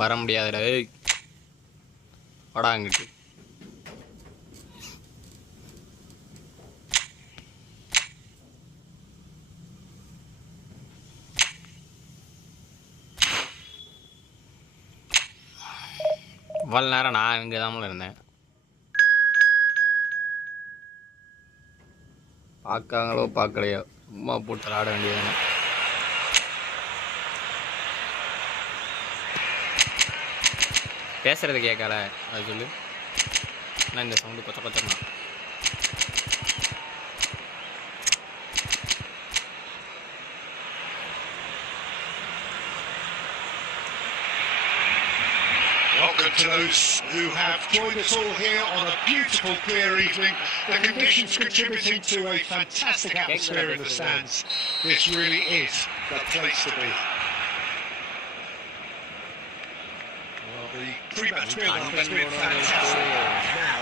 வர முடியாதுடா. வாடா அங்கிட்டு. இவ்வளோ நேரம் நான் இங்கே தான் இருந்தேன். பார்க்காங்களோ பார்க்கலையோ சும்மா போட்டு ஆட வேண்டியதுதானே. பேசுறது கேட்கல அது சொல்லு. ஆனால் இந்த சவுண்டு கொச்ச கொச்சமா. Welcome to those who have joined us all here on a beautiful clear evening. The conditions contributing to a fantastic atmosphere in the stands. This really is the place to be. Well, the pre-match build-up has been fantastic. Now,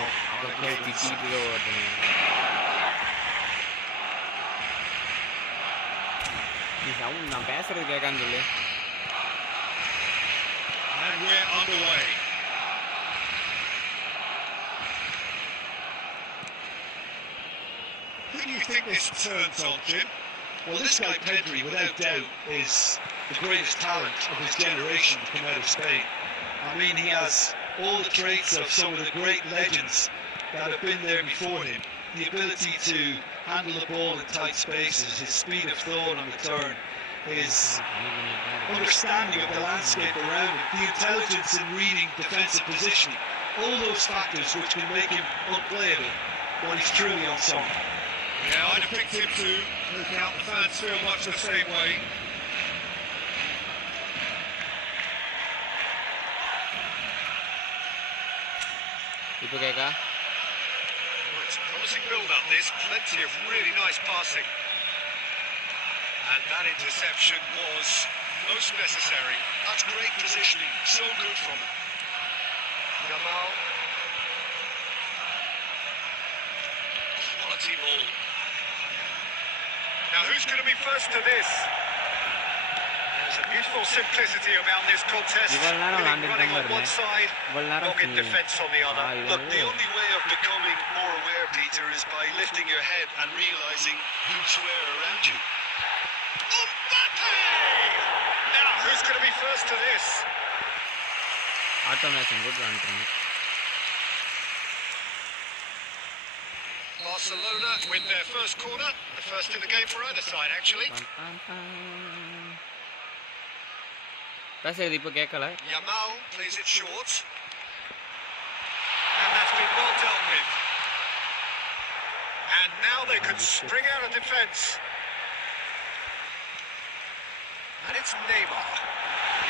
நான் பேசுறது கேட்கான்னு சொல்லு. and we're underway. Who do you think this turns on, Jim? Well, this guy Pedri, without doubt, is the greatest talent of his generation to come out of Spain. I mean, he has all the traits of some of the great legends that have been there before him. The ability to handle the ball in tight spaces, his speed of thought on the turn, his understanding of the landscape around him, the intelligence in reading defensive positioning, all those factors which can make him unplayable when he's truly on song. Yeah, I'd have picked him too. No doubt the fans feel much the same way. இப்போ கேட்கா. It's a promising build-up, this. Plenty of really nice passing. And that interception was most necessary. That's great positioning. So good from him. Gamal. Quality ball. Now who's going to be first to this? There's a beautiful simplicity about this contest. Running on one side, dogged defence on the other. Look, the only way of becoming more aware, Peter, is by lifting your head and realising who's where around you. Now, who's going to be first to this? Automation, good run. Barcelona win their first corner, the first in the game for either side, actually. பேசுறது இப்போ கேட்கல. Yamal plays it short, and that's been well dealt with. And now they can spring out of defence. And it's Neymar.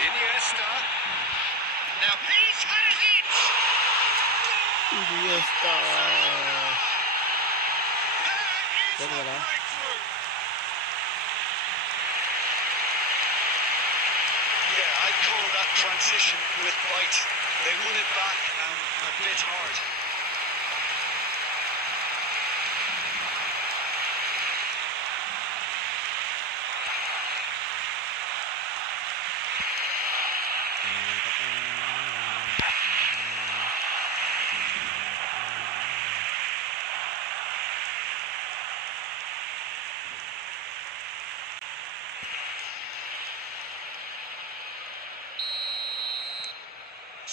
Iniesta. Now he's had a hit! Iniesta. There is a breakthrough. Yeah, I'd call that transition with bite. They won it back and a bit hard.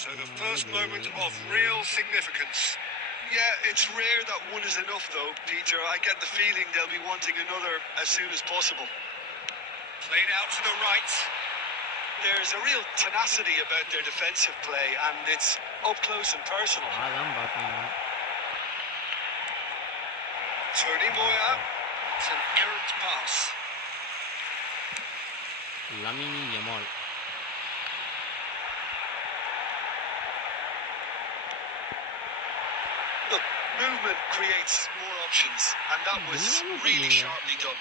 So the first moment of real significance. Yeah, it's rare that one is enough though, Peter. I get the feeling they'll be wanting another as soon as possible. Played out to the right. There's a real tenacity about their defensive play and it's up close and personal. Turnip. It's an errant pass. Lamine Yamal. Look, movement creates more options, and that was really sharply done.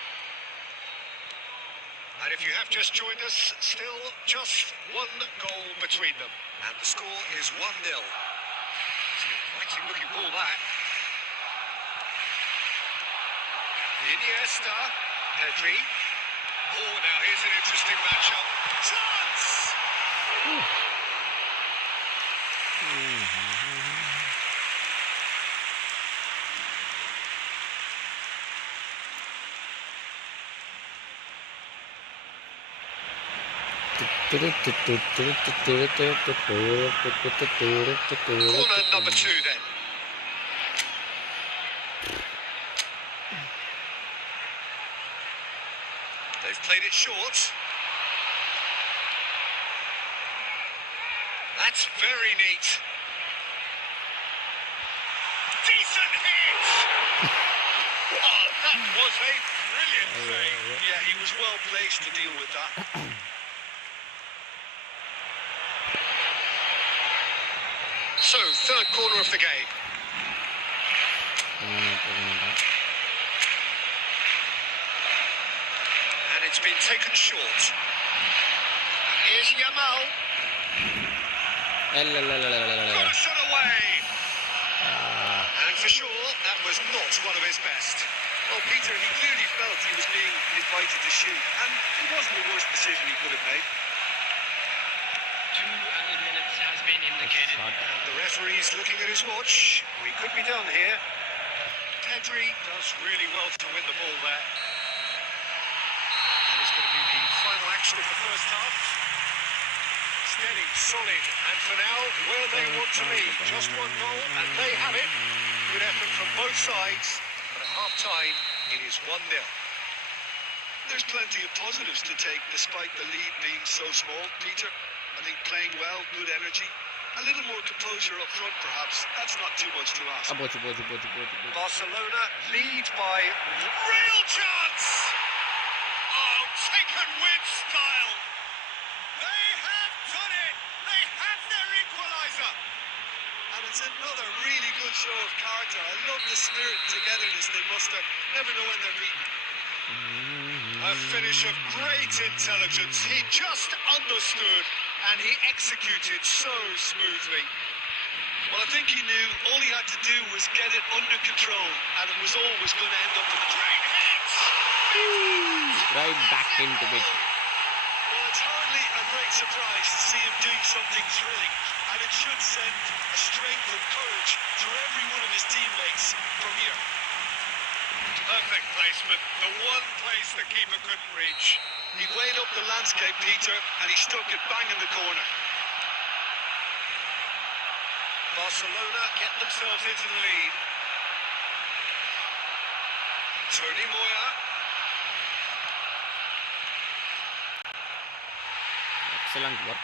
And if you have just joined us, still just one goal between them. And the score is 1-0. It's an exciting looking ball, that. Iniesta, Pedri. Oh, now here's an interesting matchup. Chance! Corner number 2 then. They've played it short. That's very neat. Decent hit! Oh, that was a brilliant save. Yeah, he was well placed to deal with that. So, third corner of the game. And it's been taken short. And here's Yamal. Got a shot away. And for sure, that was not one of his best. Well, Peter, he clearly felt he was being invited to shoot, and it wasn't the worst decision he could have made. 2 added minutes has been indicated. And the referee's looking at his watch. We could be done here. Pedri does really well to win the ball there. That is going to be the final action of the first half. Steady, solid, and for now, where they want to be. Just one goal, and they have it. Good effort from both sides, but at half-time, it is 1-0. There's plenty of positives to take, despite the lead being so small, Peter. I think playing well, good energy. A little more composure up front, perhaps. That's not too much to ask. Barcelona lead by real chance! Oh, taken with style! They have done it! They have their equaliser! And it's another really good show of character. I love the spirit and togetherness they muster. Never know when they're beaten. A finish of great intelligence. He just understood and he executed so smoothly. Well, I think he knew all he had to do was get it under control, and it was always going to end up in a great hit. Right back into it. Well, it's hardly a great surprise to see him doing something thrilling, and it should send a strength and courage through every one of his teammates from here. Perfect placement, the one place the keeper couldn't reach. He weighed up the landscape, Peter, and he stuck it bang in the corner. Barcelona get themselves into the lead. Turnip. Excellent work.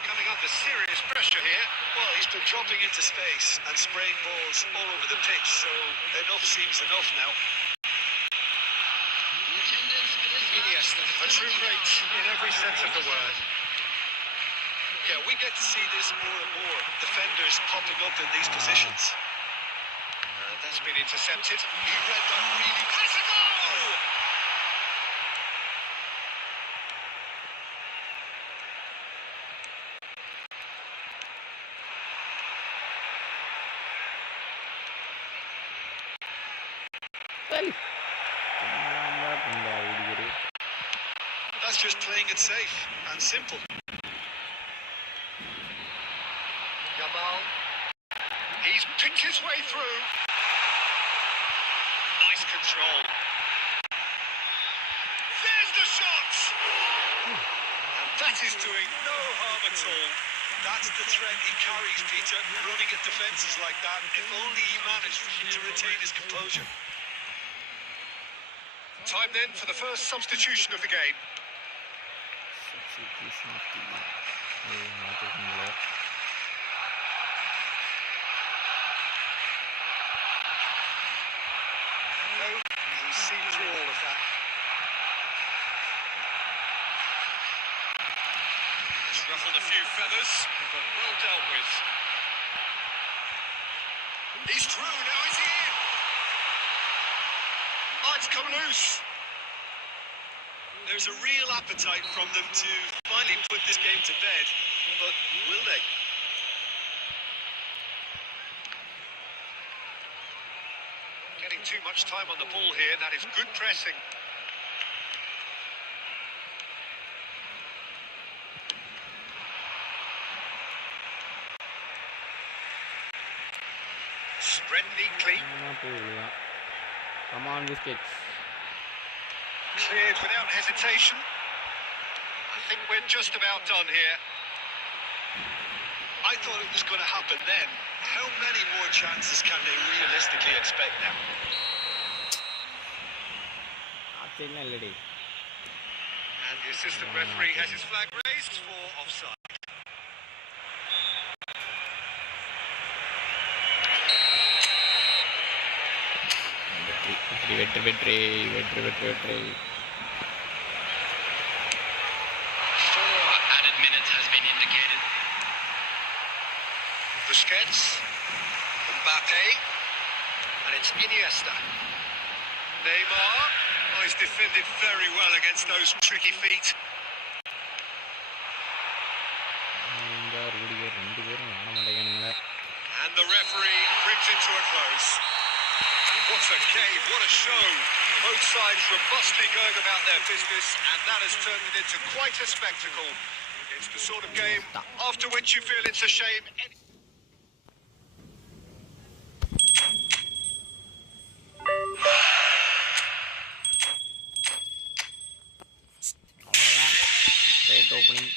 Coming under serious pressure here. Well, he's been dropping into space and spraying balls all over the pitch, so enough seems enough now. Iniesta, a true great in every sense of the word. Yeah, we get to see this more and more. Defenders popping up in these positions. That's been intercepted. He read that really. Has a goal! That's just playing it safe and simple. Yamal. He's picked his way through. Nice control. There's the shot! And that is doing no harm at all. That's the threat he carries, Peter, running at defences like that. If only he managed to retain his composure. Time then for the first substitution of the game. He's seen through all of that. few feathers, but well dealt with. He's through, now is he in? Oh, it's come loose. There's a real appetite from them to finally put this game to bed, but will they? Getting too much time on the ball here, that is good pressing. Spread neatly. Come on, biscuits. Cleared without hesitation. I think we're just about done here. I thought it was going to happen then. How many more chances can they realistically expect now? And the assistant referee has his flag raised for offside. Victory. 4 added minutes has been indicated. Busquets, Mbappe, and it's Iniesta. Neymar, oh, he's defended very well against those tricky feet. And the referee brings it to a close. What a game, what a show. Both sides robustly going about their business, and that has turned it into quite a spectacle. It's the sort of game after which you feel it's a shame. Great opening.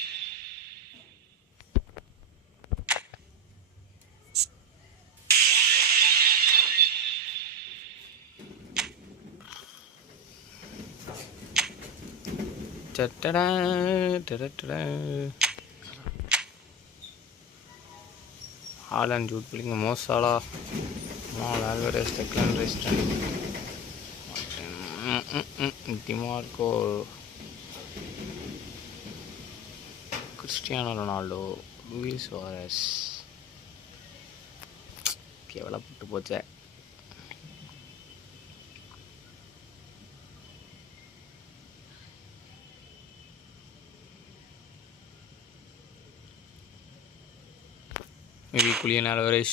Haaland, Jude Bellingham, Mo Salah, Alvarez, Declan Rice, DiMarco, Cristiano Ronaldo, Luis Suarez. கேவலப்பட்டு போச்சே. Maybe Julian Alvarez.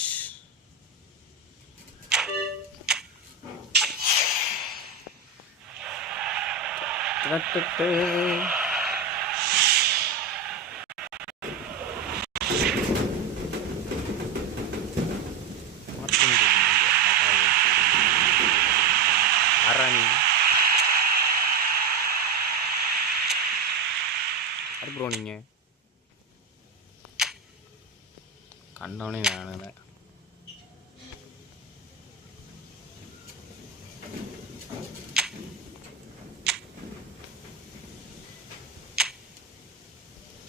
Arani. யார் bro நீங்க? கண்டவனே நானே.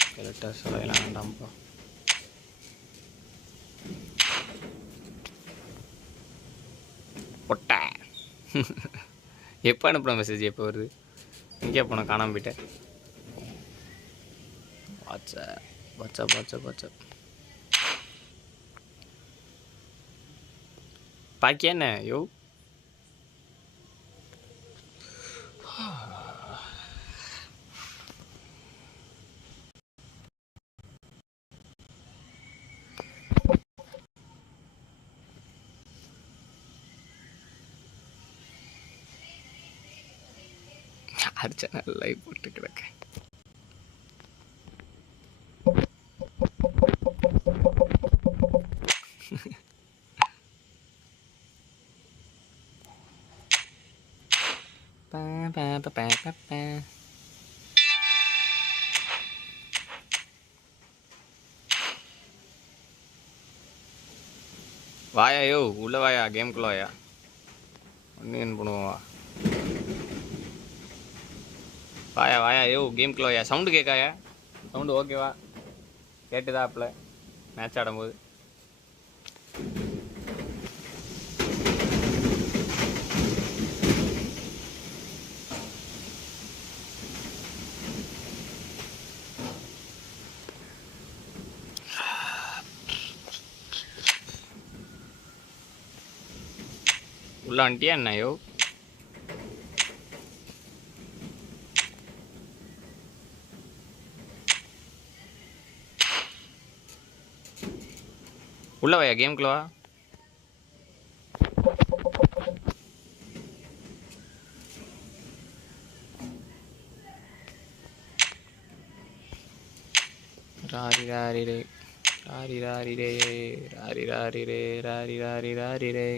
ஸ்கெலட்டஸ் எல்லாம் வேண்டாம்ப்பா. பொட்டை எப்போ அனுப்புன message எப்போ வருது? எங்கே போன காணாமல் போயிட்டேன். வாட்ஸ்அப் பாக்கி என்ன யோ அர்ச்சனா லைவ் போட்டு கிடக்க. வாயா யோ உள்ள வாயா, கேம்குள்ள வாயா. ஒன்று என்ன பண்ணுவா? வாயா யோ கேம்குள்ள வாயா. சவுண்டு கேட்காயா? சவுண்டு ஓகேவா? கேட்டுதா அப்பல மேட்ச் ஆடும்போது? உள்ள வந்துட்டியா என்ன யோ? உள்ள வாயா, கேம்குள்ள வா. ராரி ராரி ரே ராரி ராரி ரே ராரி ராரி ரே ராரி ராரி ராரி ரே.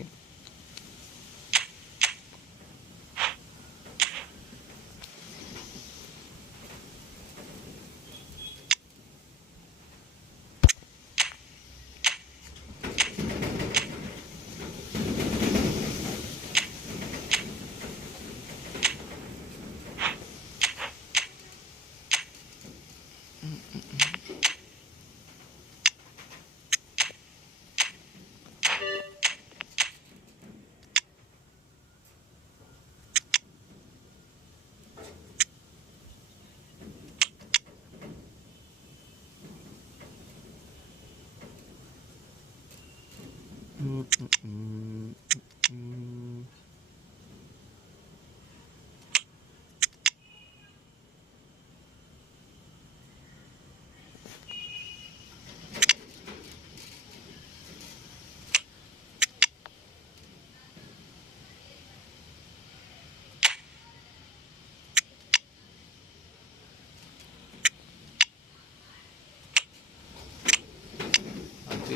அது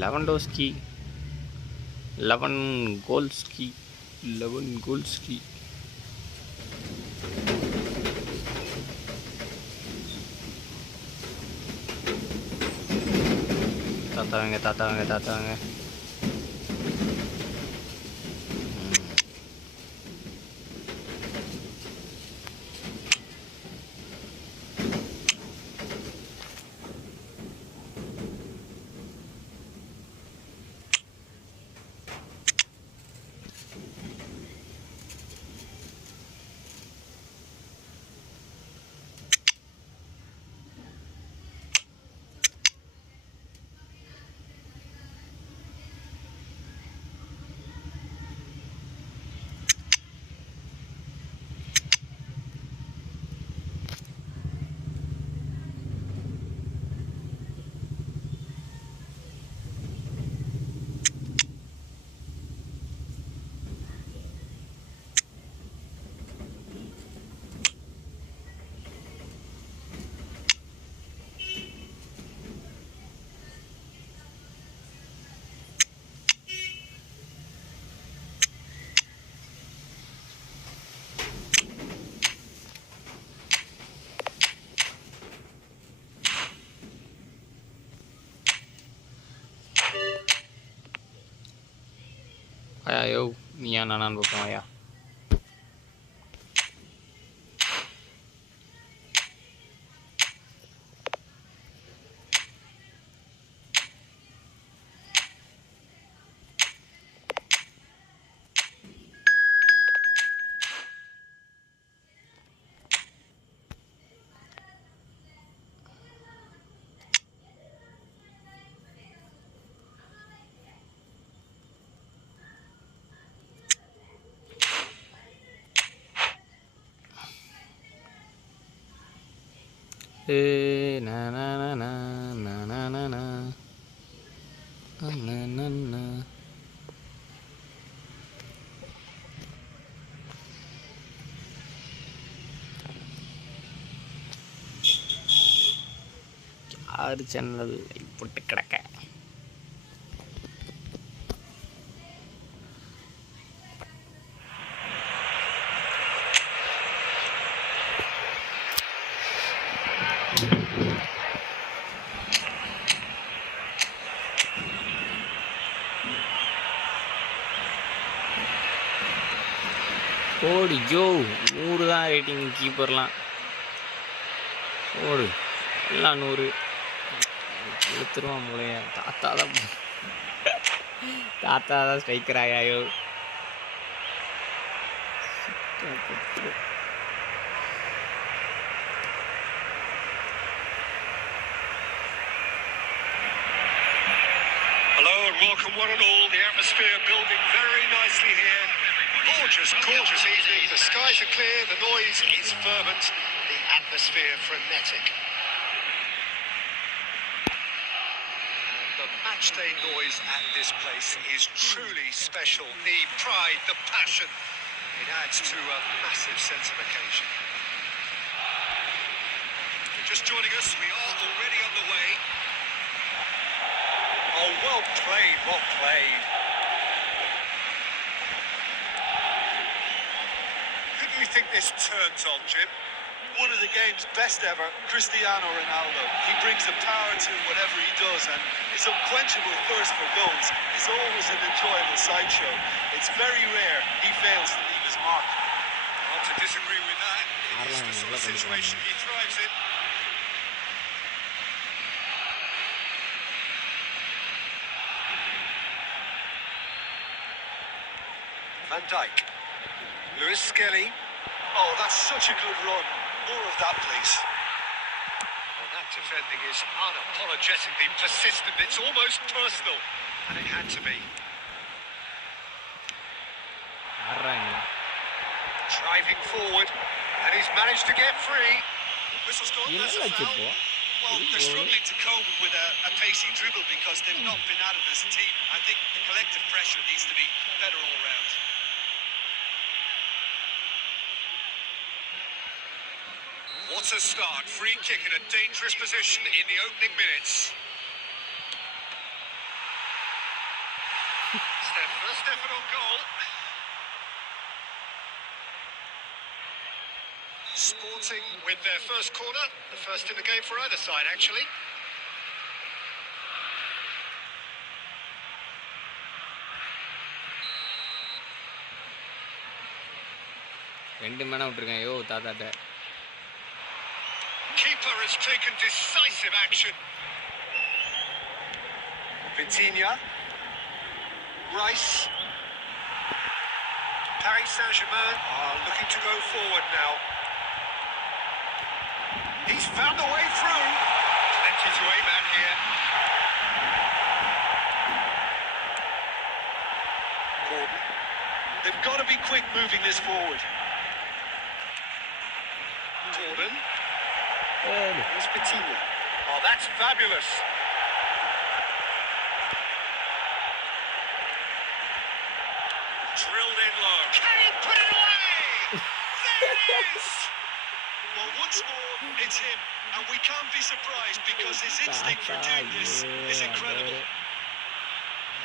லெவன்டோஸ்கி 11 கோல்ஸ்கி 11 கோல்ஸ்கி. தாத்தாவங்க. ஆயா யோ, நீயா நானான்னு பார்ப்போம் ஆயா. Na na na na na na na na na na na. 6 channel போட்டு கிடக்க. ஓடி ஜோ 100 தான் ரேட்டிங் கீப்பர்லாம். ஓடு எல்லாம் 100 எடுத்துருவான் மூலைய. தாத்தா தான் striker ஆயாயோ. Hello and welcome one and all. The atmosphere building very nicely here. Gorgeous evening. The skies are clear, the noise is fervent, the atmosphere frenetic. And the matchday noise at this place is truly special. The pride, the passion, it adds to a massive sense of occasion. If you're just joining us, we are already on the way. Oh, well played, well played. Who do you think this turns on, Jim? One of the game's best ever, Cristiano Ronaldo. He brings the power to whatever he does, and his unquenchable thirst for goals is always an enjoyable sideshow. It's very rare he fails to leave his mark. Not to disagree with that. It's the sort of situation he thrives in. Van Dijk. Lewis Skelly. Oh, that's such a good run. More of that, please. Well, that defending is unapologetically persistent. It's almost personal. And it had to be. Driving forward. And he's managed to get free. Whistle's gone. That's a foul. Well, they're struggling to cope with a pacey dribble because they've not been at it as a team. I think the collective pressure needs to be better all round. What a start. Free kick in a dangerous position in the opening minutes. Stefan on goal. Sporting with their first corner. The first in the game for either side, actually. Keeper has taken decisive action. Vitinha. Rice. Paris Saint-Germain are looking to go forward now. He's found a way through. Plenty to aim at here. Gordon. They've got to be quick moving this forward. Gordon. Here's Vitinha. Oh, that's fabulous. Drilled in low. Can he put it away? There it is! Well, once more, it's him. And we can't be surprised because his instinct for doing this is incredible.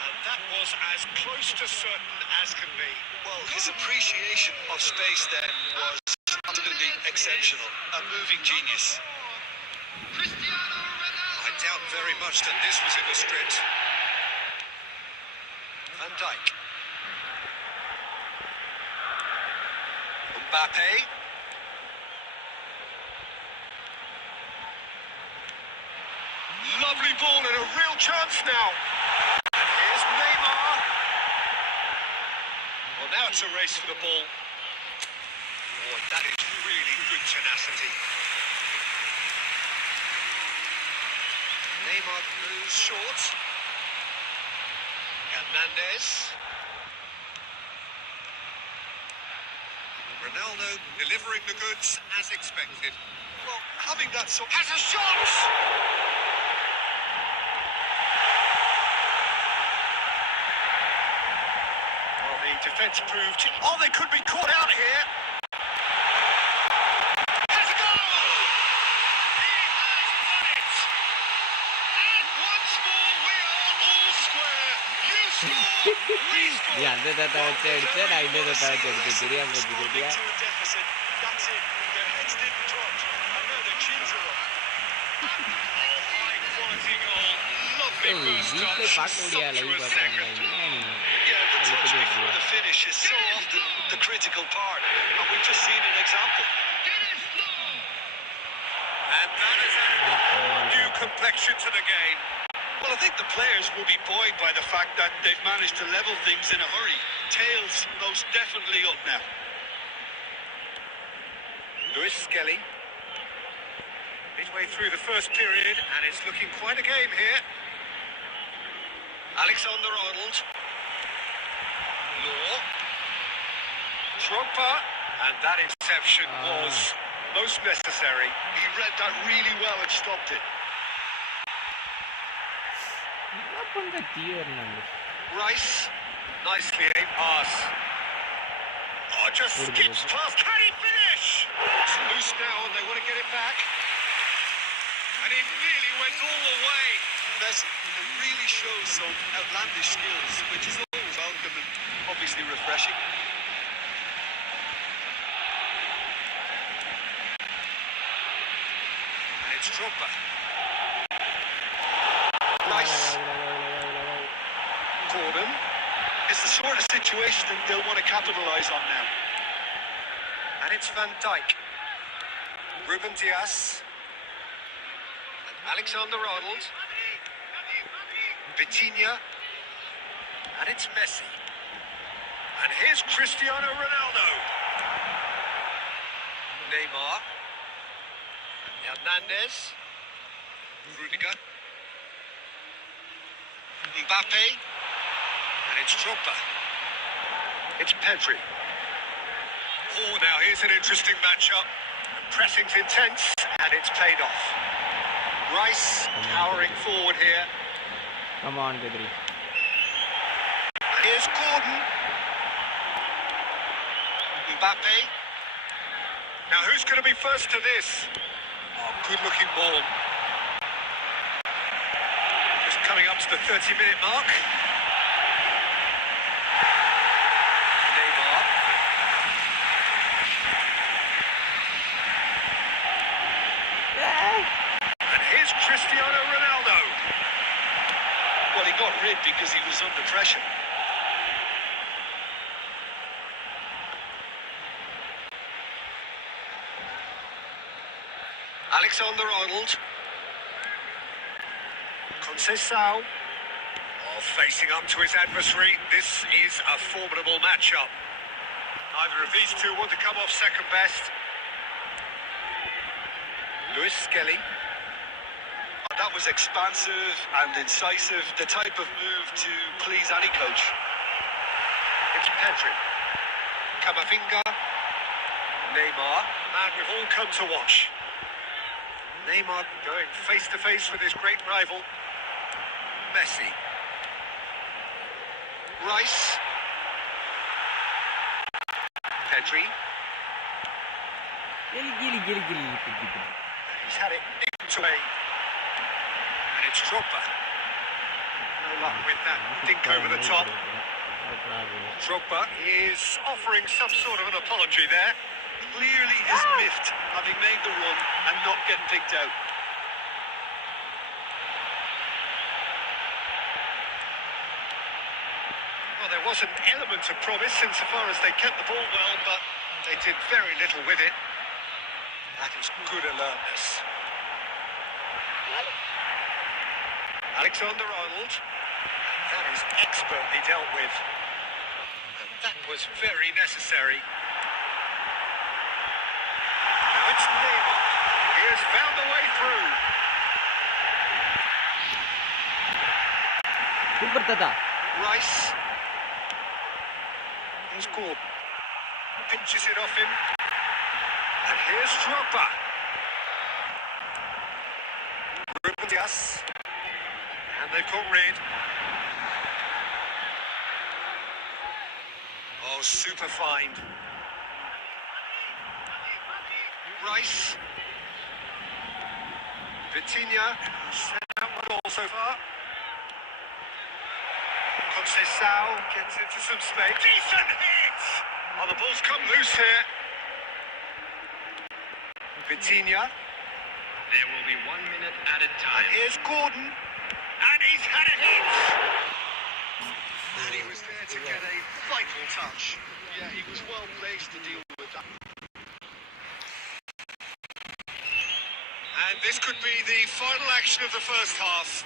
And that was as close to certain as can be. Well, his appreciation of space then was absolutely exceptional. A moving genius. I doubt very much that this was in the script. Van Dijk. Mbappe. Lovely ball and a real chance now. And here's Neymar. Well, now it's a race for the ball. Oh, that is really good tenacity. Neymar moves short. Hernandez. Ronaldo delivering the goods as expected. Well, having that sort has a shot! Well, the defence proved. Oh, they could be caught out here. Has a goal! He has won it! நீ அந்த தட்டை வச்சு அடிச்ச நான் இந்த தட்டை வச்சு அடிச்சேன் தெரியாம போச்சு கேட்டியா வீட்டில் பார்க்க முடியாது லைவ் பார்க்குறாங்க The finish is so often the critical part, and we've just seen an example. And that has added a new complexion to the game. Well, I think the players will be buoyed by the fact that they've managed to level things in a hurry. Tails most definitely up now. Lewis Skelly. Midway through the first period, and it's looking quite a game here. Alexander-Arnold. Law. Drogba. And that interception was most necessary. He read that really well and stopped it. Rice. Nicely aimed pass. Oh, just skips past. Can he finish? It's loose now and they want to get it back. And he really went all the way. Messi really shows some outlandish skills, which is always welcome and obviously refreshing. And it's Drogba. Rice. Gordon. It's the sort of situation that they'll want to capitalise on now. And it's Van Dijk. Ruben Dias. And Alexander-Arnold. Vitinha. And it's Messi. And here's Cristiano Ronaldo. Neymar. Hernandez. Rudiger. Mbappe. And it's Drogba. It's Pedri. Oh, now here's an interesting matchup. The pressing's intense, and it's paid off. Rice powering forward here. Come on, Pedri. And here's Gordon. Mbappe. Now who's going to be first to this? Oh, good-looking ball. Just coming up to the 30-minute mark. Neymar. And here's Cristiano Ronaldo. Well, he got rid because he was under pressure. Alexander-Arnold. Conceição. Oh, facing up to his adversary. This is a formidable matchup. Neither of these two want to come off second best. Lewis Skelly. Oh, that was expansive and incisive. The type of move to please any coach. It's Pedri. Camavinga. Neymar. Man we've all come to watch. Neymar going face-to-face with his great rival, Messi. Rice. Pedri. He's had it nicked away. And it's Drogba. No luck with that dink over the top. Drogba is offering some sort of an apology there. Clearly is miffed having made the run and not getting picked out. Well, there was an element of promise insofar as they kept the ball well, but they did very little with it. That is good alertness. Alexander-Arnold. That is expertly dealt with. And that was very necessary. It's Neymar. He has found a way through. Super Tata. Rice. Here's Gordon. Pinches it off him. And here's Drogba. Ruben Dias. And they've got rid. Oh, super find. Rice. Vitinha. Set up one all so far. Conceição gets into some space. Decent hit! Oh, the ball's come loose here. Vitinha. There will be 1 minute at a And time. here's Gordon. And he's had a hit! And he was there to get a vital touch. Yeah, he was well placed to deal with that. And this could be the final action of the first half.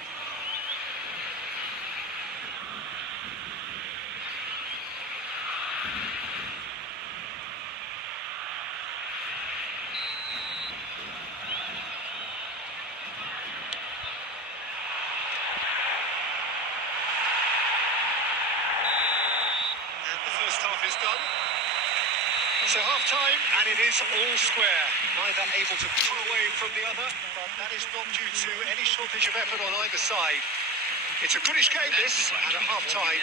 Is done. So half time, and it is all square. Neither able to pull away from the other, but that is not due to any shortage of effort on either side. It's a goodish game, this, and at half time,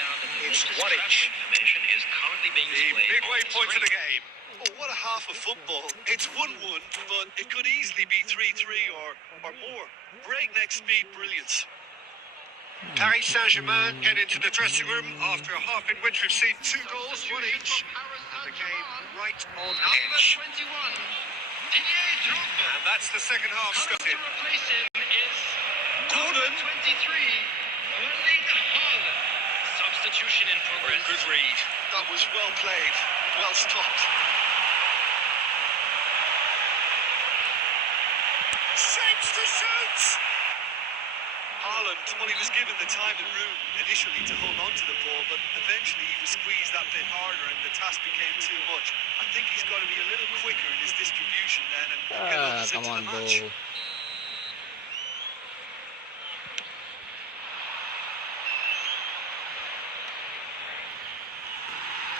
it's 1-1. Information is currently being The displayed midway on point of the screen. game. Oh, what a half of football. It's 1-1, but it could easily be 3-3 or more. Breakneck speed brilliance. Paris Saint-Germain get into the dressing room after a half in which we've seen 2 goals, 1 each, and the game right on edge. Number 21, Didier Drogba. And that's the second half Coming started. to replace him is Gordon. number 23, Erling Haaland. Substitution in progress. Good read. That was well played, well stopped. Shapes to shoot! Haaland, well, he was given the time and room initially to hold on to the ball, but eventually he was squeezed that bit harder and the task became too much. I think he's got to be a little quicker in his distribution then and get others Come into on, the bro. match.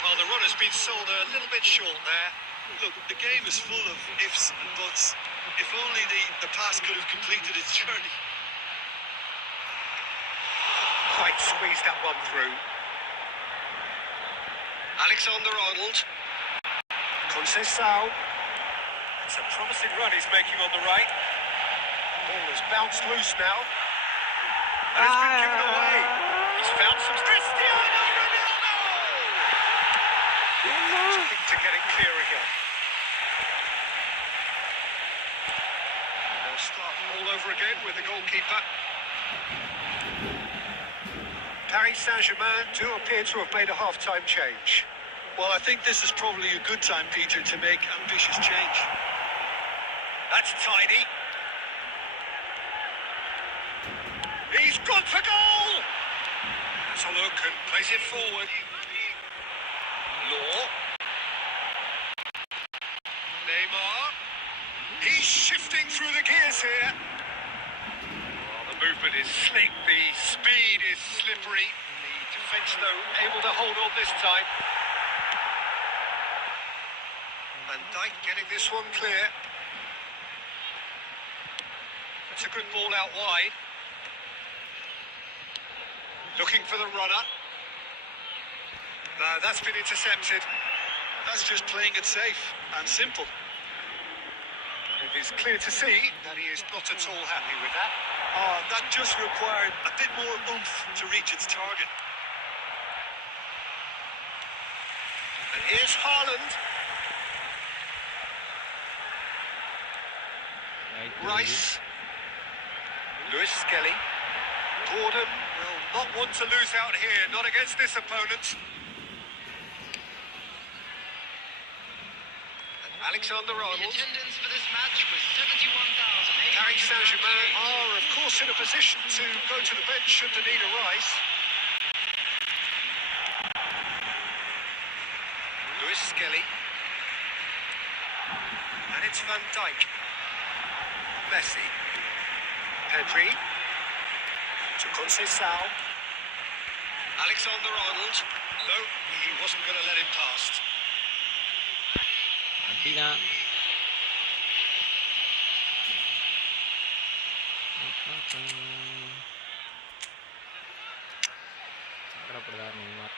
Well, the run has been sold a little bit short there. Look, the game is full of ifs and buts. If only the pass could have completed its journey. Quite squeezed that one through. Alexander-Arnold. Conceição. It's a promising run he's making on the right. Ball has bounced loose now. And it's been given away. He's found some... Cristiano Ronaldo! Looking to get it clear again. And they'll start all over again with the goalkeeper. Paris Saint-Germain do appear to have made a half-time change. Well, I think this is probably a good time, Peter, to make ambitious change. That's tidy. He's gone for goal! That's a look and plays it forward. Law. Neymar. He's shifting through the gears here. The movement is slick, the speed is slippery. The defence, though, able to hold on this time. Van Dijk getting this one clear. It's a good ball out wide. Looking for the runner. That's been intercepted. That's just playing it safe and simple. It is clear to see that he is not at all happy with that. That just required a bit more oomph to reach its target. And here's Haaland. Rice. Lewis Skelly. Gordon will not want to lose out here, not against this opponent. And The Alexander-Arnold. attendance for this match was 71,000. Paris Saint-Germain are, of course, in a position to go to the bench should they need a rise. Lewis Skelly. And it's Van Dijk. Messi. Pedri. To Conceição. Alexander-Arnold. No, he wasn't going to let him past. Argentina. Sangkaraப்படுar Neymar.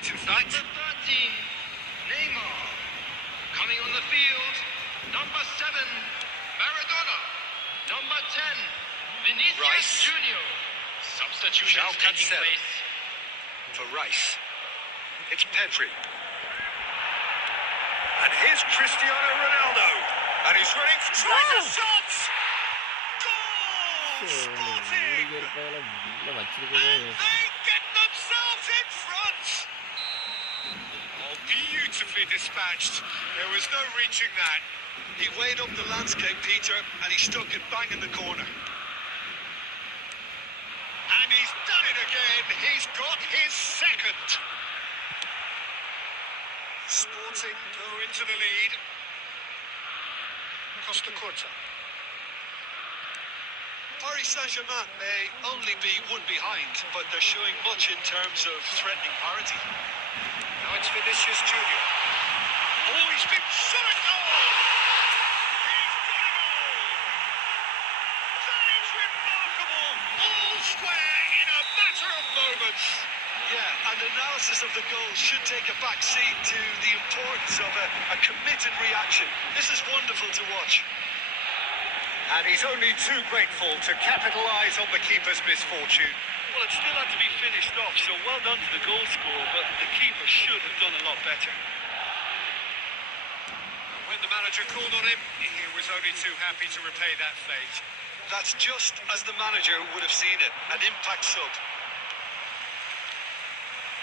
highlights, in fact. Number 13, Neymar. Coming on the field, number 7, Maradona. Number 10, Vinicius Rice. Junior. Substitution João taking Cancelo. place. For Rice. It's Pedri. And here's Cristiano Ronaldo. And he's running for tries and shots! Goal! Sporting! And they get themselves in front! Oh, beautifully dispatched. There was no reaching that. He weighed up the landscape, Peter, and he stuck it bang in the corner. And he's done it again. He's got his second. Sporting go into the lead. Costa Curta. Paris Saint-Germain may only be one behind, but they're showing much in terms of threatening parity. Now it's Vinicius Junior. Oh, he's been shot at goal! He's got a goal! That is remarkable! All square in a matter of moments. Yeah, and analysis of the goal should take a back seat to the importance of a committed reaction. This is wonderful to watch. And he's only too grateful to capitalise on the keeper's misfortune. Well, it still had to be finished off, so well done to the goal scorer, but the keeper should have done a lot better. When the manager called on him, he was only too happy to repay that fate. That's just as the manager would have seen it, an impact sub.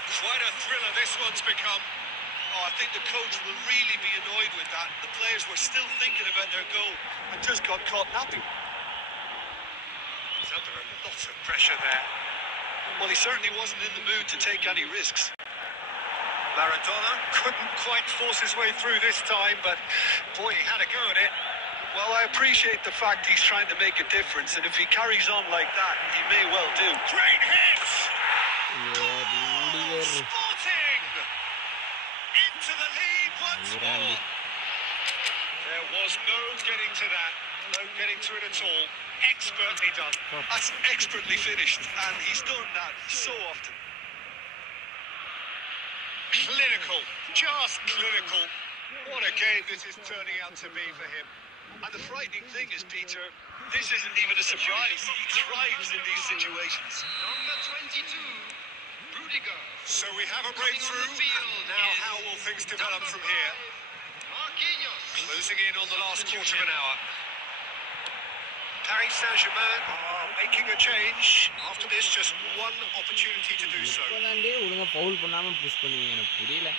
Quite a thriller this one's become. Oh, I think the coach will really be annoyed with that. The players were still thinking about their goal and just got caught napping. He's under a lot of pressure there. Well, he certainly wasn't in the mood to take any risks. Maradona couldn't quite force his way through this time, but boy, he had a go at it. Well, I appreciate the fact he's trying to make a difference, and if he carries on like that, he may well do. Great hit! Goal! Sporting! Into the lead once more. There was no getting to that, no getting to it at all. Expertly done. That's expertly finished, and he's done that so often. Clinical, just clinical. What a game this is turning out to be for him. And the frightening thing is, Peter, this isn't even a surprise. He thrives in these situations. Number 22, Rudiger. So we have a breakthrough. Now how will things develop from here? Marquinhos. Closing in on the last quarter of an hour. Paris Saint-Germain are making a change. After this, just one opportunity to do so. இப்போதாண்டே ஒழுங்கா foul பண்ணாம push பண்ணுவீங்க, எனக்கு புரியல.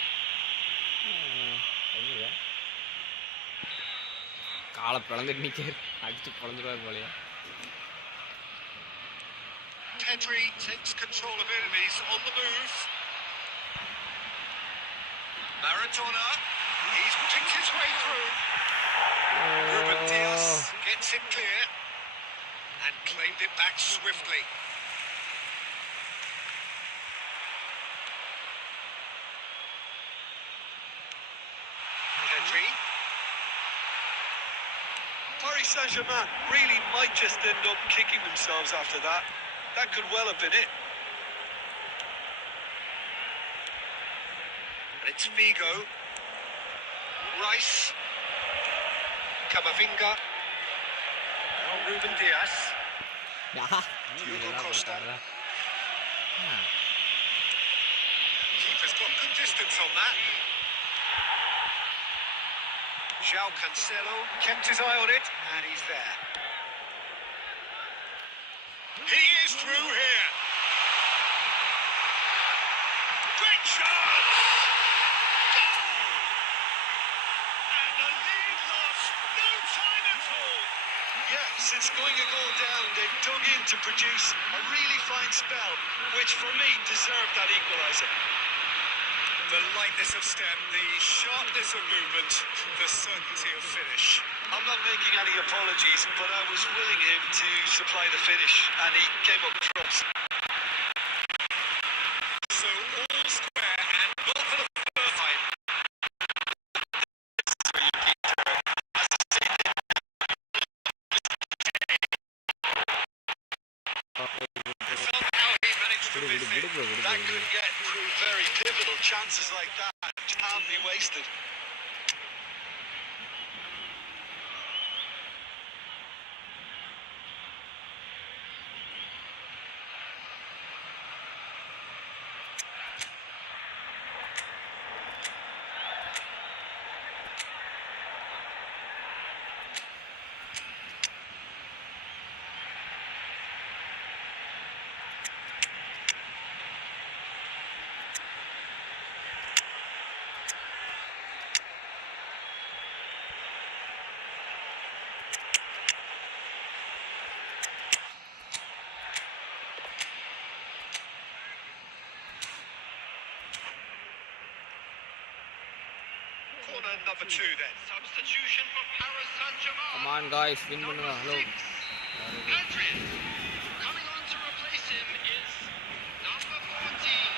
காலை பிளந்துட்டு நிற்காரு, அடிச்சு பிளந்துருவார் போலையா. Pedri takes control of enemies on the move. Maradona, he's picked his way through. Ruben Diaz gets it clear and claimed it back swiftly. Pedri. Paris Saint-Germain really might just end up kicking themselves after that. That could well have been it. And it's Figo. Rice. Camavinga. Now Ruben Diaz. Hugo Costa. Keeper's got good distance on that. João Cancelo kept his eye on it, and he's there. He is through here. Great chance! Goal! And the lead lost no time at all. Yeah, since going a goal down, they've dug in to produce a really fine spell, which for me deserved that equaliser. The lightness of step, the sharpness of movement, the certainty of finish. I'm not making any apologies, but I was willing him to supply the finish, and he came up trumps. So all square, and not for the first time. Somehow he managed to miss it. That could prove very pivotal. Chances like that can't be wasted. Corner number 2 then. Substitution for Paris Saint-Germain. Come on guys, win பண்ணுங்க. Hello. Adrian. Coming on to replace him is number 14,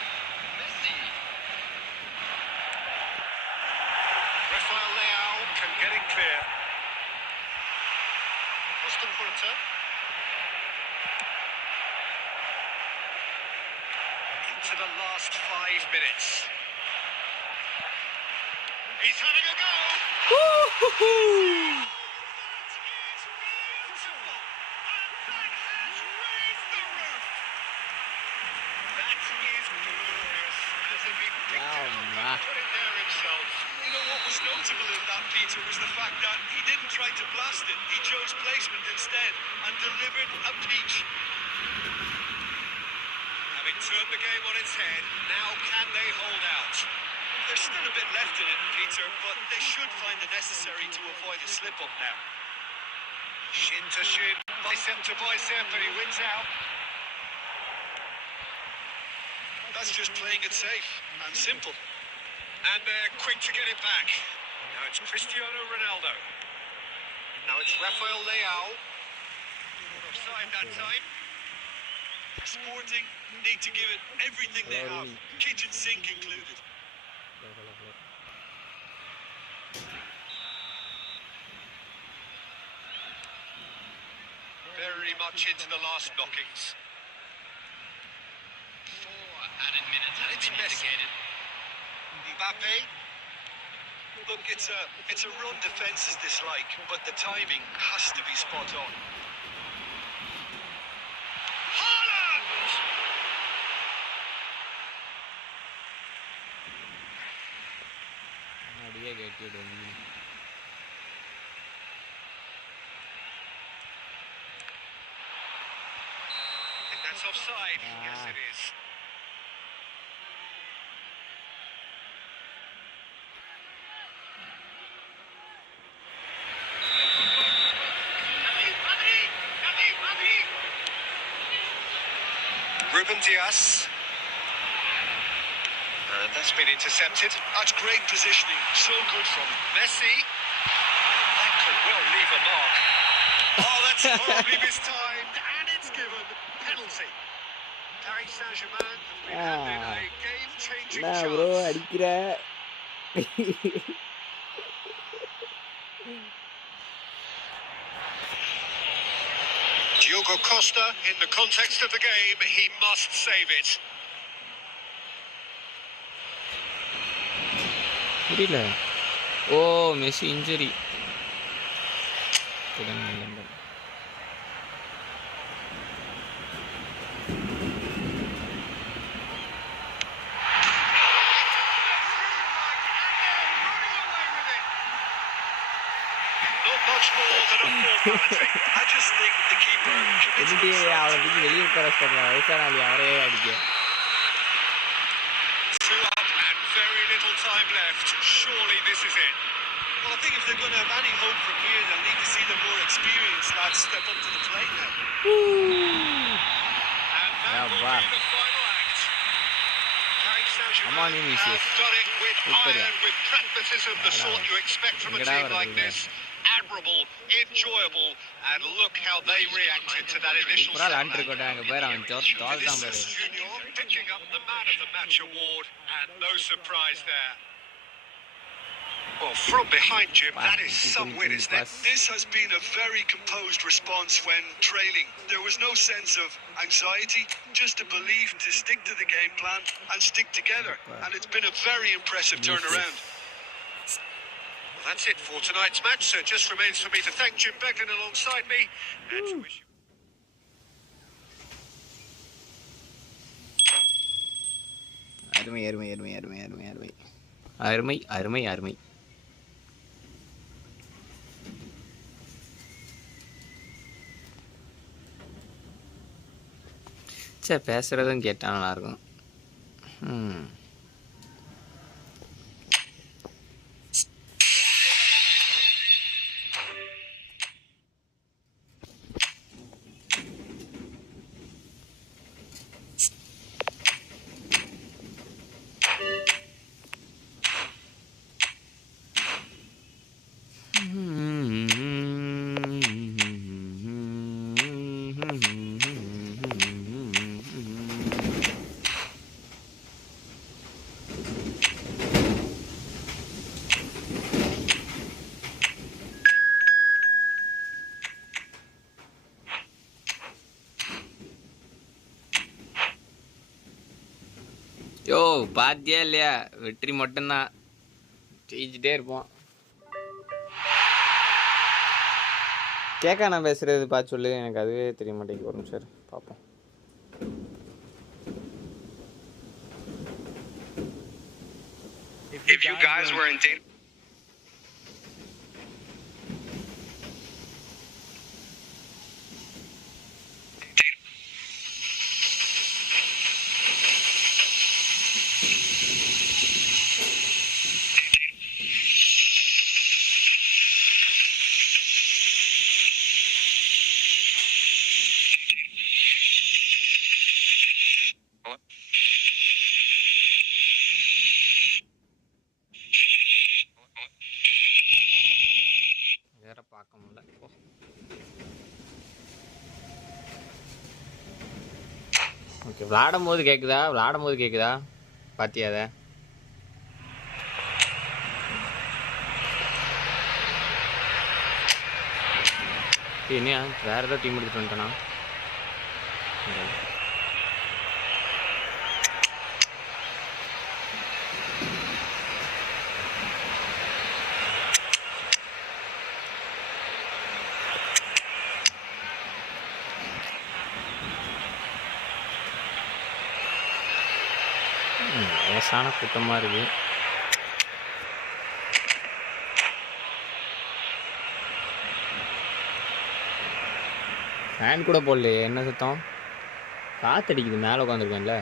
Messi. Rafael Leao can get it clear. Austin Hunter. Into the last 5 minutes. He's having a go! Woo-hoo-hoo! What was notable in that, Peter, was the fact that he didn't try to blast it. He chose placement instead and delivered a peach. Having turned the game on its head, now can they hold out? There's still a bit left in it, Peter, but they should find the necessary to avoid a slip-up now. Shin to shin, bicep to bicep, and he wins out. That's just playing it safe and simple. And they're quick to get it back. Now it's Cristiano Ronaldo. Now it's Rafael Leao. Offside that time. Sporting need to give it everything they have, kitchen sink included. Very much into the last knockings. 4 added minutes have been indicated. Mbappe. Look, it's a run defence's dislike, but the timing has to be spot on. Haaland! How do you get you doing? I think that's offside. Yes, it is. Ruben Dias. And that's been intercepted. That's great positioning. So good from Messi. That could well leave a mark. Oh, that's horribly mistimed. And it's given. Penalty. Paris Saint-Germain have been handed a game-changing Nah chance. bro, அடிக்கிற. Diogo Costa, in the context of the game, he must save it. புரியல. Oh Messi injury. Much more than a formality. I just think the keeper committed himself வெளியே உட்கார சொல்றேன். வயசான ஆளு அவரே அடிக்க. 2 up and very little time left. Surely this is it. Well, I think if they're going to have any hope from here, they'll need to see the more experienced lads step up to the plate now. And that will be the final act. Paris Saint-Germain have done it with iron, with pragmatism, the sort you expect from a team like this. Admirable, enjoyable, and look how they reacted to that initial setback. Vinicius Junior picking up the Man of the Match award, and no surprise there. Well, from behind, Jim, that is some win, isn't it? This has been a very composed response when trailing. There was no sense of anxiety, just a belief to stick to the game plan and stick together. And it's been a very impressive turnaround. Well, that's it for tonight's match. So it just remains for me to thank Jim Becklin alongside me and to wish you... அருமை அருமை அருமை அருமை அருமை அருமை அருமை அருமை அருமை. சரி, பேசுகிறதும் கேட்டால் நல்லாயிருக்கும். யோ பாத்தியா இல்லையா, வெற்றி மட்டும்தான், ஜெயிச்சுட்டே இருப்போம். கேட்க நான் பேசுறது பார்த்து சொல்லு, எனக்கு அதுவே தெரிய மாட்டேங்குது. ஒரு நிமிஷம் பார்ப்போம். If you guys were in danger... okay, விளாடும் போது கேட்குதா பாத்தியா அதை? என்ன வேறு ஏதோ டீம் எடுத்துகிட்டு வந்துட்டேனா? லேசான கூட்டமாக இருக்குது. ஃபேன் கூட போடலையே, என்ன சுத்தம்? காற்றடிக்குது, மேலே உட்காந்துருக்கேன்ல.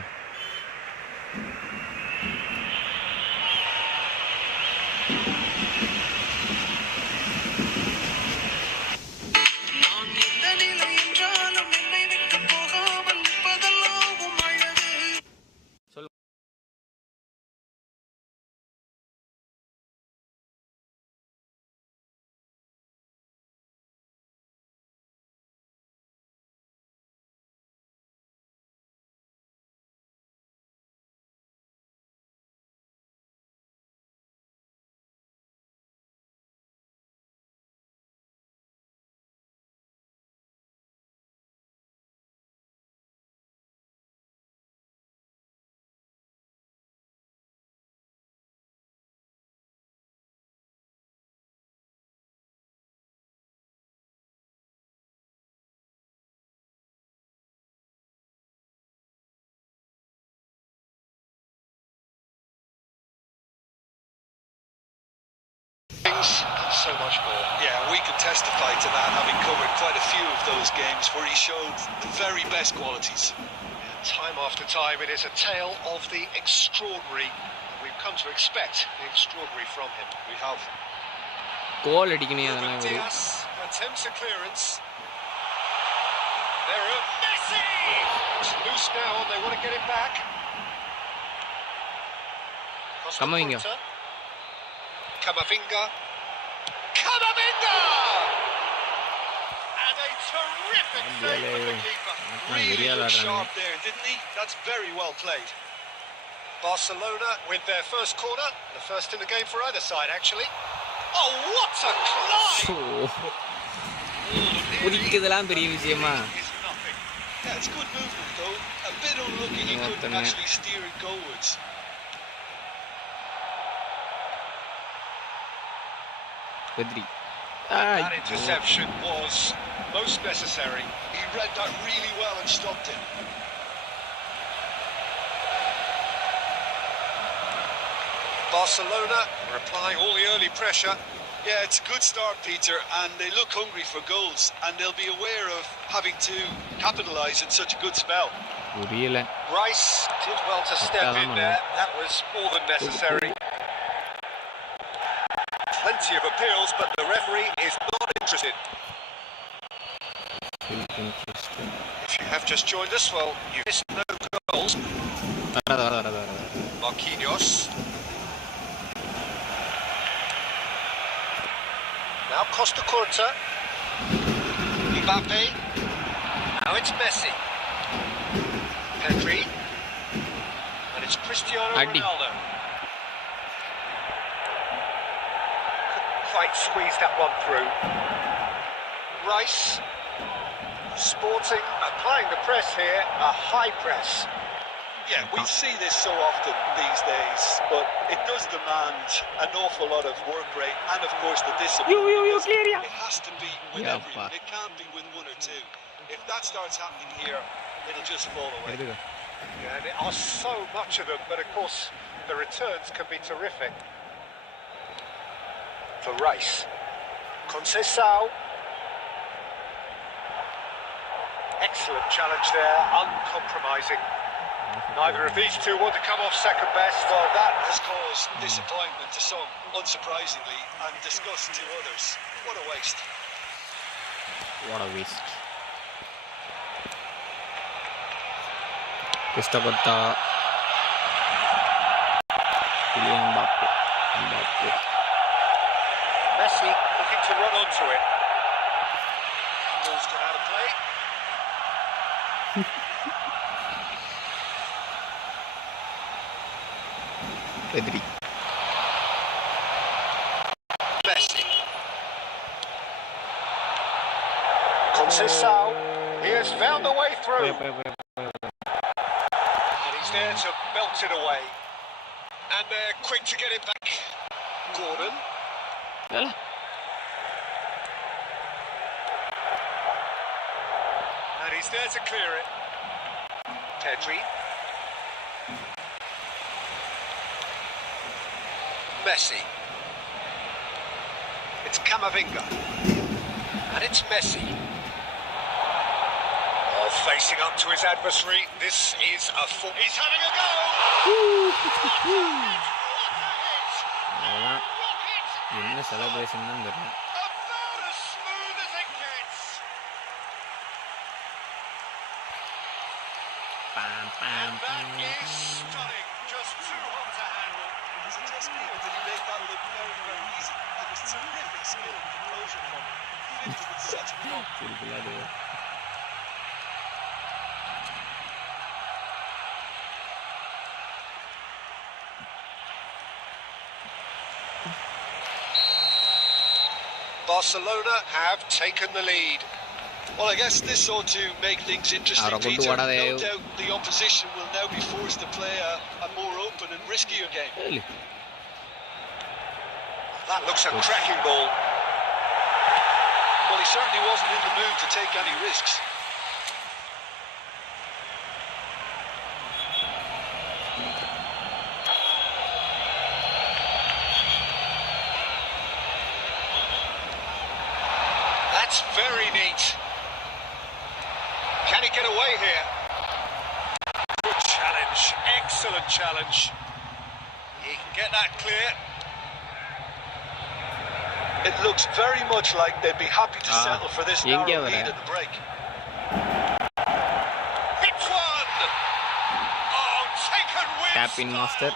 And so much more. Yeah, we can testify to that, having covered quite a few of those games where he showed the very best qualities. Time after time, it is a tale of the extraordinary. We've come to expect the extraordinary from him. We have. Goal அடிக்கணும். Diaz attempts a clearance. There are Messi. It's loose now, and they want to get it back. Camavinga. Camavinga! And a terrific save from the keeper. Really looked sharp there, didn't he? That's very well played. Barcelona with their first corner, the first in the game for either side, actually. Oh, what a climb! முடிக்கிறதுலாம் பெரிய விஷயமா? Is nothing. Yeah, it's good movement though. A bit unlucky he couldn't actually steer it goalwards. Pedri. That interception was most necessary. He read that really well and stopped it. Barcelona are applying all the early pressure. Yeah, it's a good start, Peter, and they look hungry for goals, and they'll be aware of having to capitalise in such a good spell. Rice did well to step in there. That was more than necessary. Plenty of appeals, but the referee is not interested. If you have just joined us, well, you missed no goals. Marquinhos. Now Costa Curta. Mbappe. Now it's Messi. Pedri. And it's Cristiano Ronaldo. Couldn't quite squeeze that one through. Rice. Sporting, applying the press here, a high press. Yeah, we see this so often these days, but it does demand an awful lot of work rate and, of course, the discipline. It has to be with everyone. It can't be with one or two. If that starts happening here, it'll just fall away. Yeah, there are so much of them, but of course, the returns can be terrific. For Rice. Conceição. Excellent challenge there, uncompromising. Neither of these two want to come off second best. Well, that has caused disappointment to some, unsurprisingly, and disgust to others. What a waste. What a waste. Costa Curta. Mbappe. Messi looking to run onto it. Ball's gone out of play. Pedri. Messi. Conceição. He has found a way through. And he's there to belt it away. And they're quick to get it back. Gordon. And he's there to clear it. Pedri. Messi. It's Camavinga. And it's Messi. Oh, facing up to his adversary. This is a full... He's having a go! என்ன celebration தான் தெரியல. About as smooth as it gets. And that is stunning. Just too hot to handle. As a test player, did he make that look very, very easy? It was terrific skill and composure from him. He did it with such confidence. Barcelona have taken the lead. Well, I guess this ought to make things interesting, Peter. No doubt the opposition will now be forced to play a more open and riskier game. Really? That looks a cracking ball. Well, he certainly wasn't in the mood to take any risks. That's very neat. Can he get away here? Good challenge. Excellent challenge. He can get that clear. It looks very much like they'd be happy to settle for this narrow lead at the break. Hits one! Oh, taken with Tap-in master.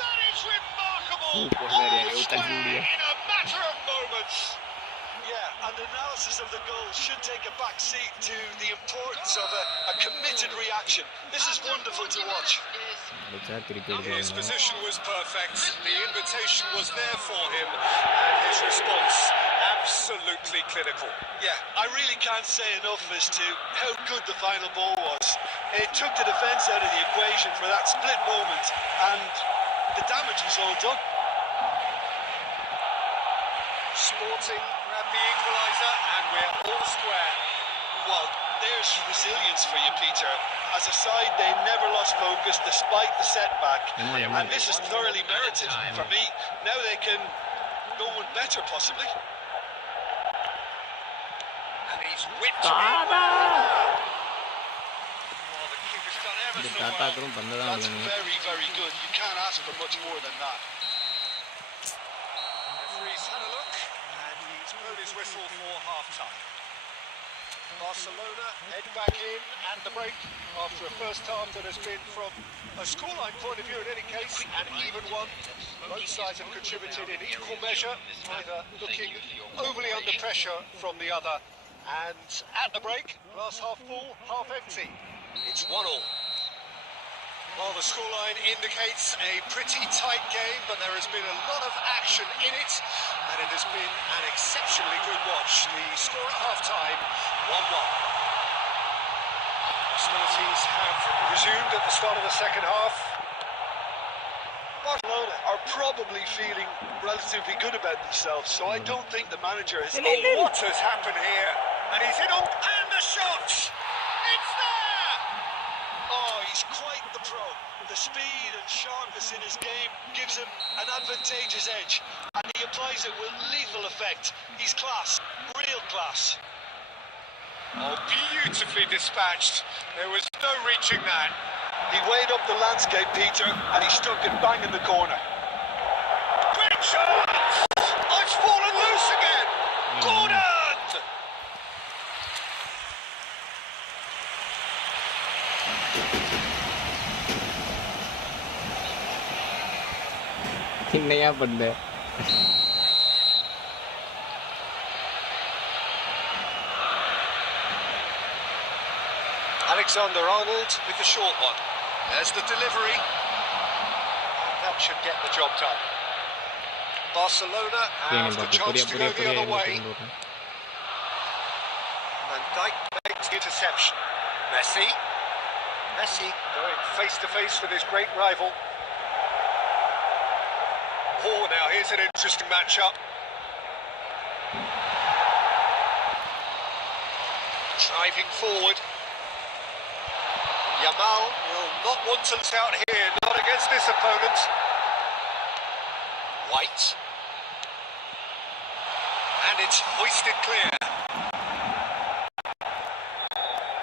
That is remarkable! Super All very square good. in a matter of moments. Yeah, and the analysis of the goal should take a back seat to the importance of a committed reaction. This is wonderful to watch. His position was perfect, the invitation was there for him, and his response absolutely clinical. Yeah, I really can't say enough as to how good the final ball was. It took the defence out of the equation for that split moment, and the damage was all done. Sporting grab the equaliser, and we're all square. Well, there's resilience for you, Peter. As a side, they never lost focus despite the setback, and this is thoroughly merited for me. Now they can go one better, possibly. And he's whipped it. Tata! Well, the keeper's done ever so well. That's very, very good. You can't ask for much more than that. Referee's had a look, and he's blown his whistle for half-time. Barcelona head back in at the break after a first half that has been, from a scoreline point of view in any case, an even one. Both sides have contributed in equal measure, neither looking overly under pressure from the other. And at the break, glass half full, half empty. It's 1-1. Well, the scoreline indicates a pretty tight game, but there has been a lot of action in it, and it has been an exceptionally good watch. The score at half-time, 1-1. Hostilities have resumed at the start of the second half. Barcelona are probably feeling relatively good about themselves, so I don't think the manager has... Oh, what has happened here? And he's in on... And the shot! It's there! Oh, he's quite the pro. The speed and sharpness in his game gives him an advantageous edge, and he applies it with lethal effect. He's class, real class. Oh, beautifully dispatched. There was no reaching that. He weighed up the landscape, Peter, and he stuck it bang in the corner. Great shot! Oh, it's fallen loose again! Gordon! என்னையா பண்ண Alexander-Arnold with the short one. There's the delivery. That should get the job done. Barcelona have the chance to go the other way. Van Dijk makes the interception. Messi going face to face with his great rival. Oh, now here's an interesting matchup. Driving forward. Yamal will not want to lose out here, not against this opponent. White. And it's hoisted clear.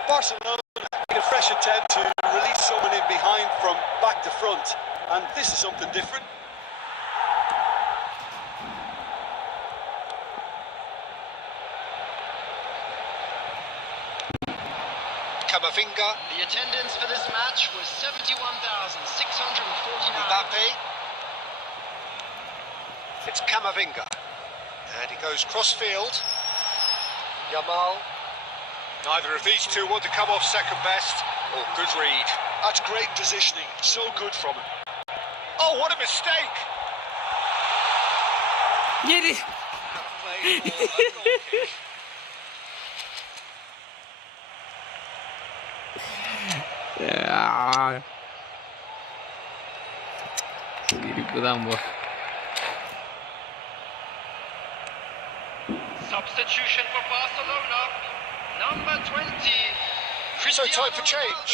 Barcelona made a fresh attempt to release someone in behind from back to front, and this is something different. Camavinga. The attendance for this match was 71,649. Mbappe. It's Camavinga. And he goes cross-field. Yamal. Neither of these two want to come off second best. Oh, good read. That's great positioning, so good from him. Oh, what a mistake! Yedi. Played for a goal kick. சிரிப்புதான் போ. Substitution for Barcelona, number 20. So time for change.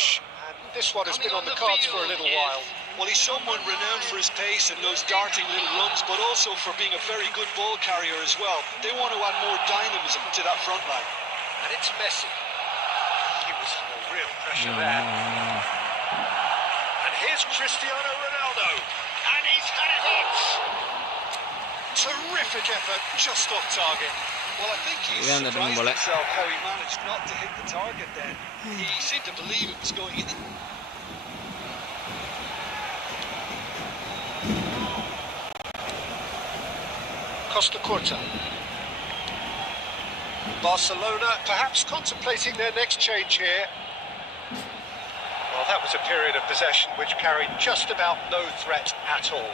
And this one has been on the cards for a little while. Well, he's someone renowned for his pace and those darting little runs, but also for being a very good ball carrier as well. They want to add more dynamism to that front line. And it's Messi. He was under real pressure there. And here's Cristiano Ronaldo. And he's had it hit. Terrific effort, just off target. Well, I think he's surprised himself how he managed not to hit the target then. He seemed to believe it was going in. Costa Curta. Barcelona perhaps contemplating their next change here. Well, that was a period of possession which carried just about no threat at all.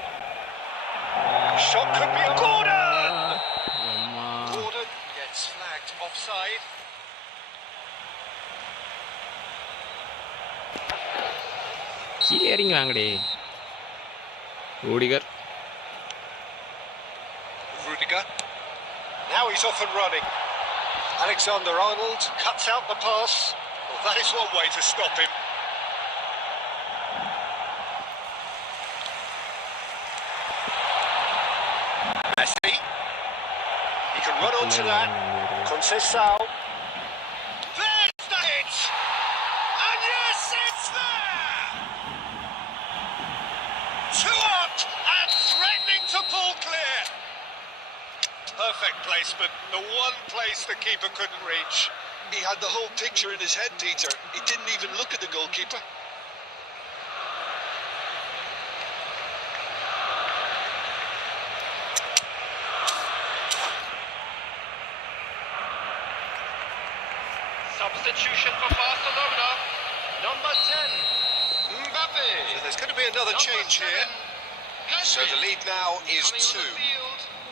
Shot could be Gordon! Gordon gets flagged offside. கீழே இறங்கி வாங்கடே ஓடிகர். Rudiger. Now he's off and running. Alexander-Arnold cuts out the pass. Well, that is one way to stop him. Messi. He can run onto that. Conceição. There's the hit! And yes, it's there! 2 up and threatening to pull clear. Perfect placement, the one place the keeper couldn't reach. He had the whole picture in his head, Peter. He didn't even look at the goalkeeper. Substitution for Barcelona. Number 10, Mbappe. So there's going to be another change here. So the lead now is 2.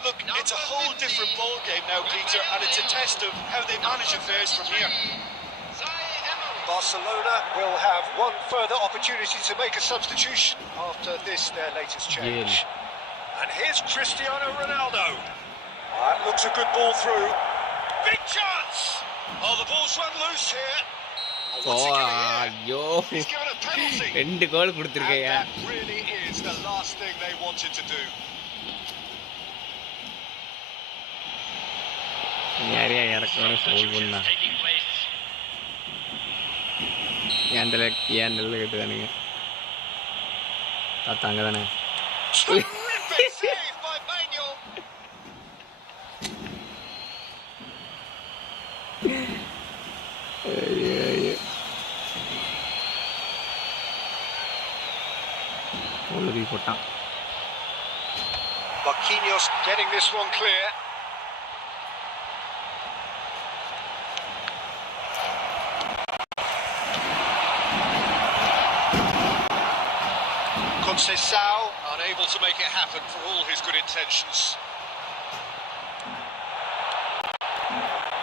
Look, it's a whole different ball game now, Peter, and it's a test of how they manage affairs from here. Barcelona will have one further opportunity to make a substitution after this, their latest change. And here's Cristiano Ronaldo. That looks a good ball through. Big chance! Oh, the ball's run loose here. Oh, what's he giving here? ஐயோ He's given a penalty. 2 goal And கொடுத்துருக்கையா. that really is the last thing they wanted to do. யாரையா இறக்கணும் ஃபோல் பண்ணா Taking place. ஏன் நெல்ல கட்டுதானுங்க தாத்தாங்க தானே. Terrific save by Manuel. உழுதி போட்டான். Marquinhos getting this one clear. Conceição unable to make it happen for all his good intentions.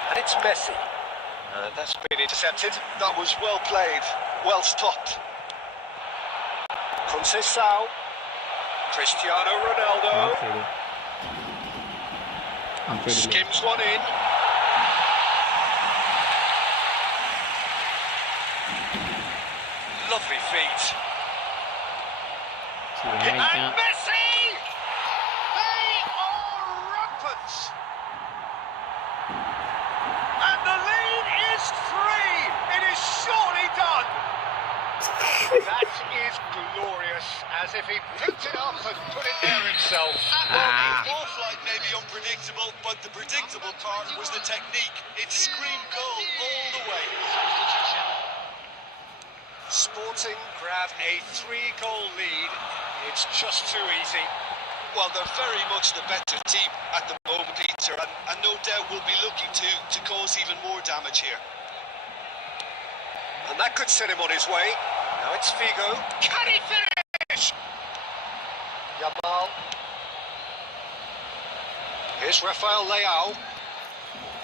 And it's Messi. That's been intercepted. That was well played, well stopped. Conceição. Cristiano Ronaldo. Skims one in. Lovely feet. And Messi! They are rampant. And the lead is 3. It is surely done. That is glorious, as if he picked it up and put it there himself. Well, the ball flight may be unpredictable, but the predictable part was the technique. It screamed goal all the way. Sporting grab a 3-goal lead. It's just too easy. Well, they're very much the better team at the moment, Peter, and no doubt will be looking to cause even more damage here. And that could set him on his way. Now it's Figo. Can he finish? Yamal. Here's Rafael Leao.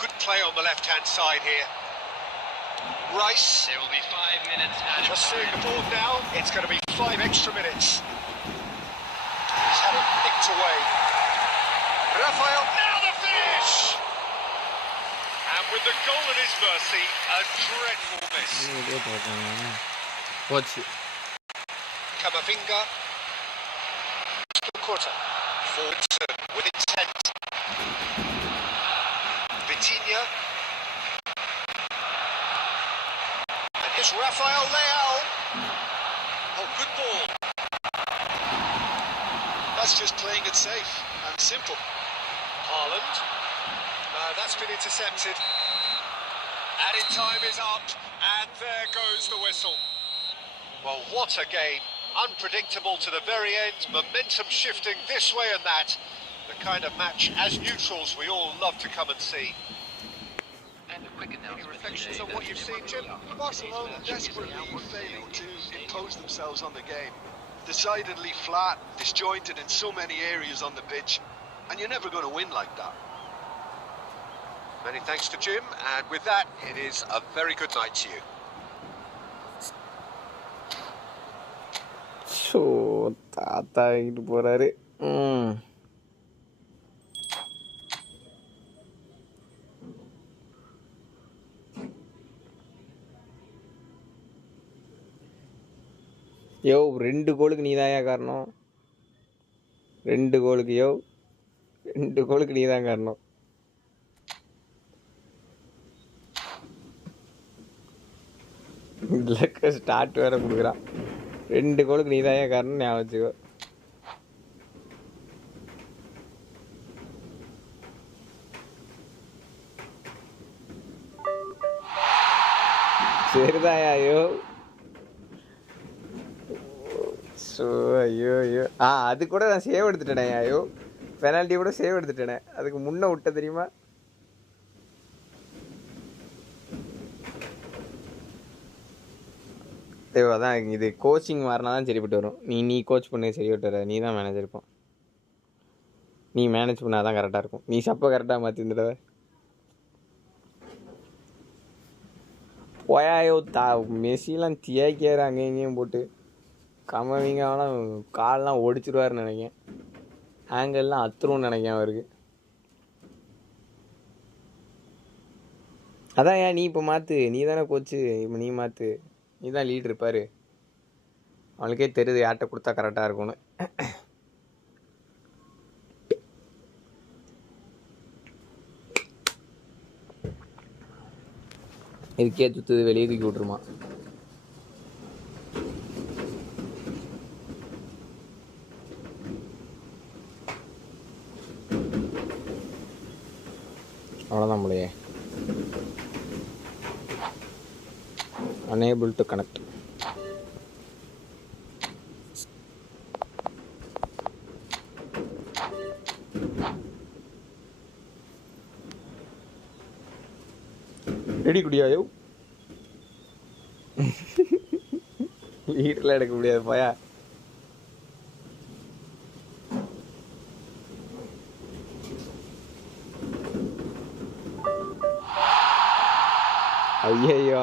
Good play on the left-hand side here. Rice. There will be 5 minutes added. Just seeing the board now. It's going to be 5 extra minutes. He's had it nicked away. Rafael. Now the finish! And with the goal at his mercy, a dreadful miss. போச்சு. Camavinga. Quarter. Forward turn with intent. Vitinha. And here's Rafael Leao. Oh, good ball. That's just playing it safe and simple. Haaland. No, that's been intercepted. Added time is up, and there goes the whistle. Well, what a game. Unpredictable to the very end, momentum shifting this way and that. The kind of match, as neutrals, we all love to come and see. Any reflections on what you've seen, Jim? Barcelona desperately failing to impose themselves on the game. Decidedly flat, disjointed in so many areas on the pitch, and you're never going to win like that. Many thanks to Jim, and with that, it is a very good night to you. So தாத்தா ஆகிட்டு போகிறாரு. யோ 2 கோலுக்கு நீதாயா காரணம். 2 கோலுக்கு 2 கோலுக்கு நீதான் காரணம். இதில் start வேற கொடுக்குறான். 2 கோலுக்கு நீதாயா காரணம், ஞாபகம் வச்சுக்கோ. சரிதாயா. ஐயோ ஸோ ஐயோ அது கூட நான் சேவ் எடுத்துட்டேனே. ஐயோ பெனால்ட்டி கூட சேவ் எடுத்துட்டேனே. அதுக்கு முன்னே விட்ட தெரியுமா? அதான் இது கோச்சிங் மாறினா தான் சரிப்பட்டு வரும். நீ கோச் பண்ண சரிப்பட்டு வர. நீ தான் மேனேஜர் இருப்போம். நீ மேனேஜ் பண்ணால் தான் கரெக்டாக இருக்கும். நீ சப்பை கரெக்டாக மாற்றி இருந்துடுவ. போயாயோ மெஸ்ஸிலாம் தேய்க்கிறாங்க எங்கேயும் போட்டு கம்மவிங்க. ஆனால் கால்லாம் ஒடிச்சிருவாருன்னு நினைக்கேன். ஆங்கிள்லாம் அத்துரும்னு நினைக்கேன் அவருக்கு. அதான் ஏன் நீ இப்போ மாற்று. நீ தானே கோச்சு. இப்போ நீ மாற்று. நீ தான் லீட் இருப்பார். அவனுக்கே தெரியுது யார்கிட்ட கொடுத்தா கரெக்டாக இருக்கும்னு. இதுக்கே சுற்றுது வெளியே தூக்கி விட்ருமா. அவ்வளோதான் முடியே. unable to connect. ரெடி குடியாயோ. வீட்டில் எடுக்க முடியாது போயா. ஐயோ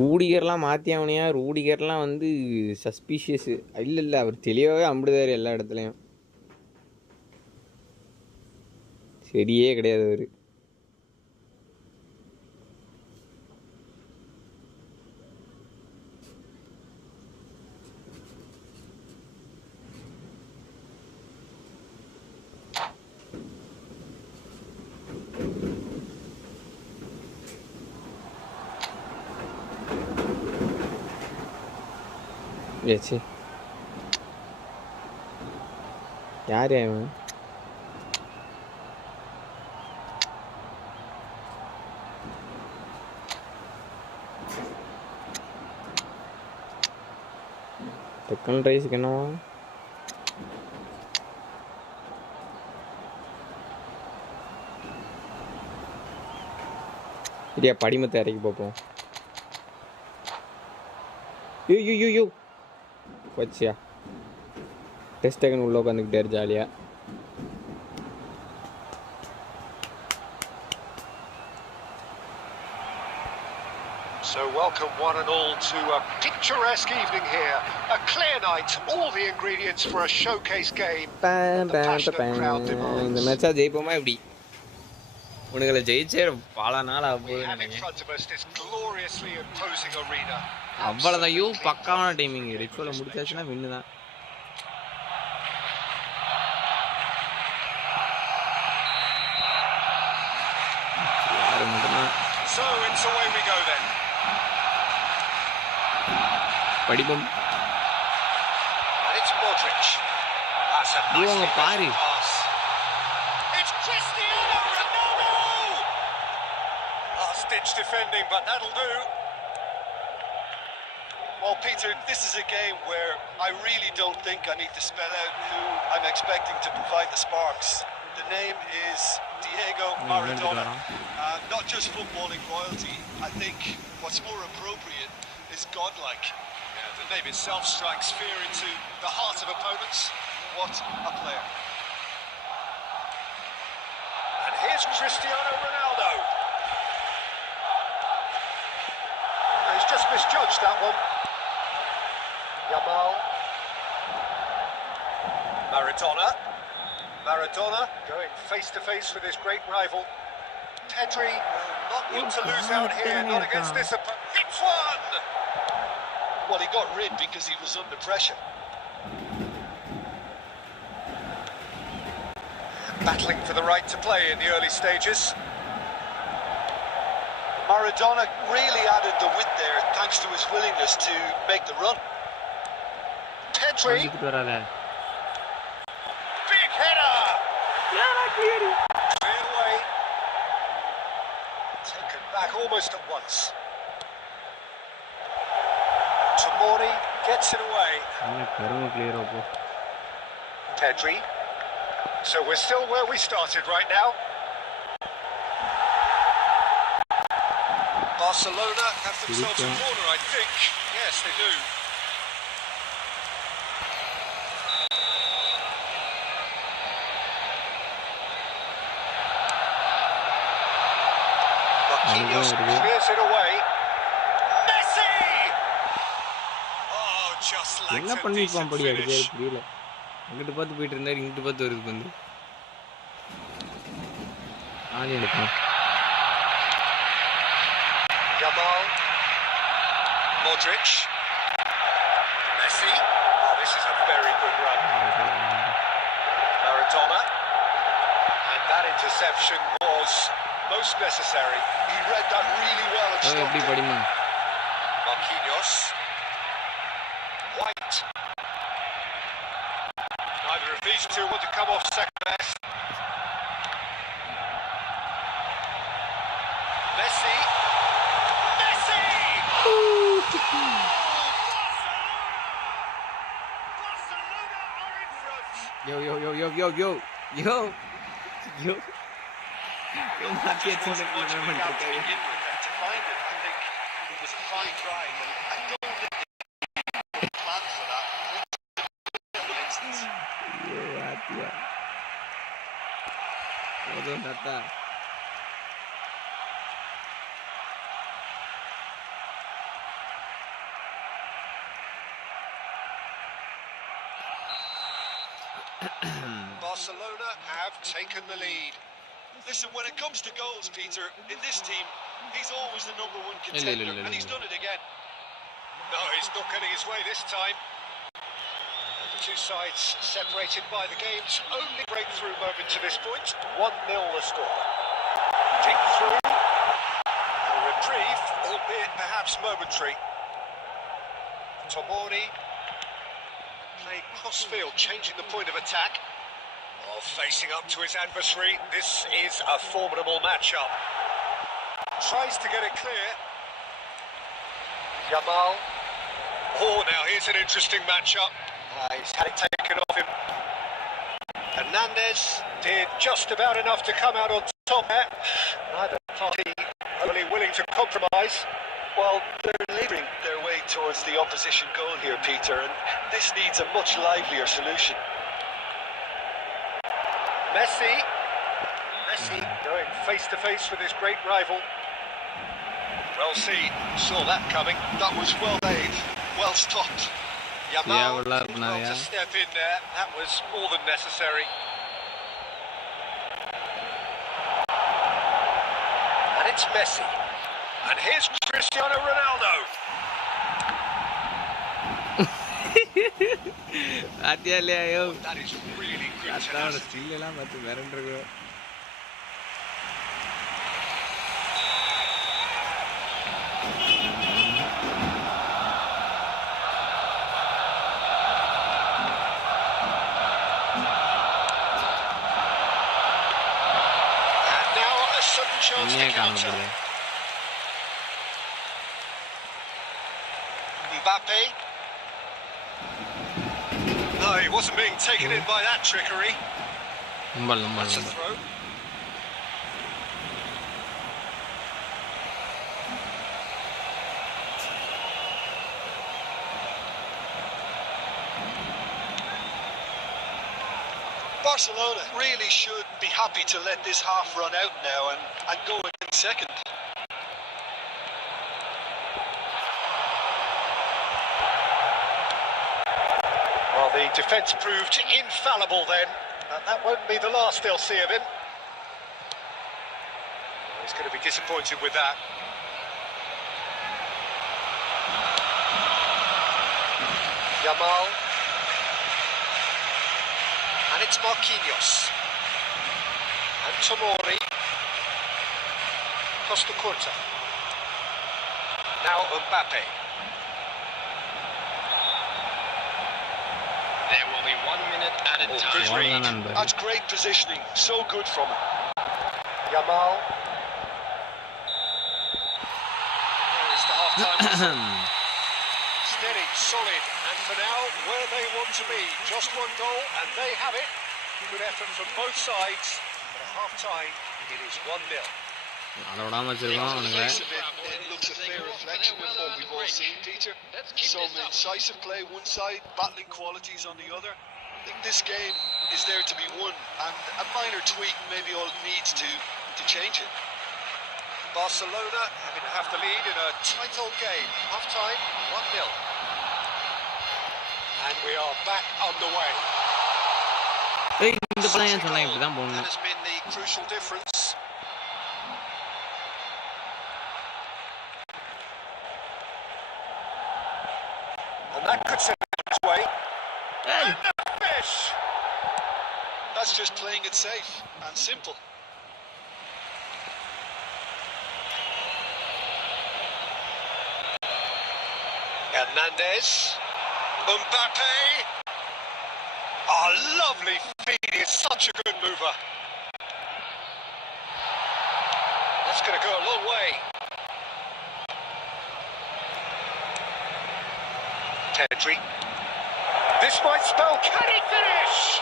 ரூடிகர்லாம் மாற்றி அவனையா. ரூடிகர்லாம் வந்து சஸ்பீஷியஸு. இல்லை அவர் தெளிவாகவே அம்பிடுதார் எல்லா இடத்துலையும். சரியே கிடையாது அவர். ஏச்சி யார் அவன்? செகண்ட் ரைஸுக்கு என்னவா? சரியா படிமத்தை இறக்கி பார்ப்போம். யூ வச்சியா டெஸ்ட் டேக்கன் உள்ள உட்காந்துக்கிட்டாரு ஜாலியாக. So welcome one and all to a picturesque evening here. A clear night, all the ingredients for a showcase game. The passionate crowd demands. இந்த மேட்சா ஜெயிப்போமா எப்படி? உனங்களை ஜெயிச்சே பல நாள் We have in front of us this gloriously imposing arena. அவ்வளோதான். You பக்காவான timing. ரிச்சுவலை முடிச்சாச்சுன்னா வின்னு தான். So it's away we go then. படிப்போம். And it's Modric. That's a nice பாரு. pass. It's Cristiano Ronaldo. Last ditch defending, but that'll do. Well, Peter, this is a game where I really don't think I need to spell out who I'm expecting to provide the sparks. The name is Diego Maradona. Not just footballing royalty. I think what's more appropriate is godlike. Yeah, the name itself strikes fear into the heart of opponents. What a player. And here's Cristiano Ronaldo. He's just misjudged that one. Yamal. Maradona going face to face with his great rival. Pedri will not want to lose out here, not against this opponent. Hits one! Well, he got rid because he was under pressure. Battling for the right to play in the early stages. Maradona really added the width there thanks to his willingness to make the run. Pedri. Big header! Cleared away. Taken back almost at once. Tomori gets it away. Pedri. So we're still where we started right now. Barcelona have themselves a corner, I think. Yes, they do. Marquinhos clears it away. Messi! Oh, just like a decent finish. அங்கிட்டு பார்த்து போயிட்டு இருந்தாரு, இங்கிட்டு பார்த்து வருது வந்து Yamal, Modric, Messi. Oh, this is a very good run. Maradona, and that interception was most necessary. He read that really well and stopped it. Marquinhos, White. Neither of these two want to come off second best. Messi. Messi! Barcelona are in front. Yo. Market to find it. I think it was a fine drive, and I don't think they planned for that. For instance. Barcelona have taken the lead. Listen, when it comes to goals, Peter, in this team, he's always the number one contender, and he's done it again. No, he's not getting his way this time. The two sides separated by the game's only breakthrough moment to this point. 1-0 the score. Deep through. A reprieve, albeit perhaps momentary. Tomori playing cross-field, changing the point of attack. While facing up to his adversary, this is a formidable matchup. Tries to get it clear. Yamal. Oh, now here's an interesting matchup. He's had it taken off him. Hernandez did just about enough to come out on top there. Neither party only willing to compromise. Well, they're labouring their way towards the opposition goal here, Peter, and this needs a much livelier solution. Messi going face to face with his great rival. Well seen, saw that coming. That was well made, well stopped. Yamal to step in there. That was more than necessary. And it's Messi. And here's Cristiano Ronaldo. That is really good tenacity. Chance to counter. The Mbappe. No, he wasn't being taken in by that trickery. That's a throw. Barcelona really should be happy to let this half run out now and go in second. Well, the defence proved infallible then, and that won't be the last they'll see of him. He's going to be disappointed with that. Yamal. And it's Marquinhos. And Tomori. Costa Curta. Now Mbappe. There will be 1 minute added Good time. read. That's great positioning. So good from him. Yamal. There's the half-time. Steady, solid, and for now, where they want to be. Just one goal, and they have it. Good effort from both sides. But at half-time, it is 1-0. On the face of it, it looks a fair reflection of what we've all seen, Peter. Some incisive play one side, battling qualities on the other. I think this game is there to be won, and a minor tweak maybe all it needs to change it. Barcelona having to have the lead in a tight old game. Half-time, 1-0. And we are back underway. That has been the crucial difference. And that could send it its way. And the fish! That's just playing it safe and simple. Hernandez. Mbappe. Oh, lovely feed. It's such a good mover. That's going to go a long way. Pedri. This might spell, can he finish?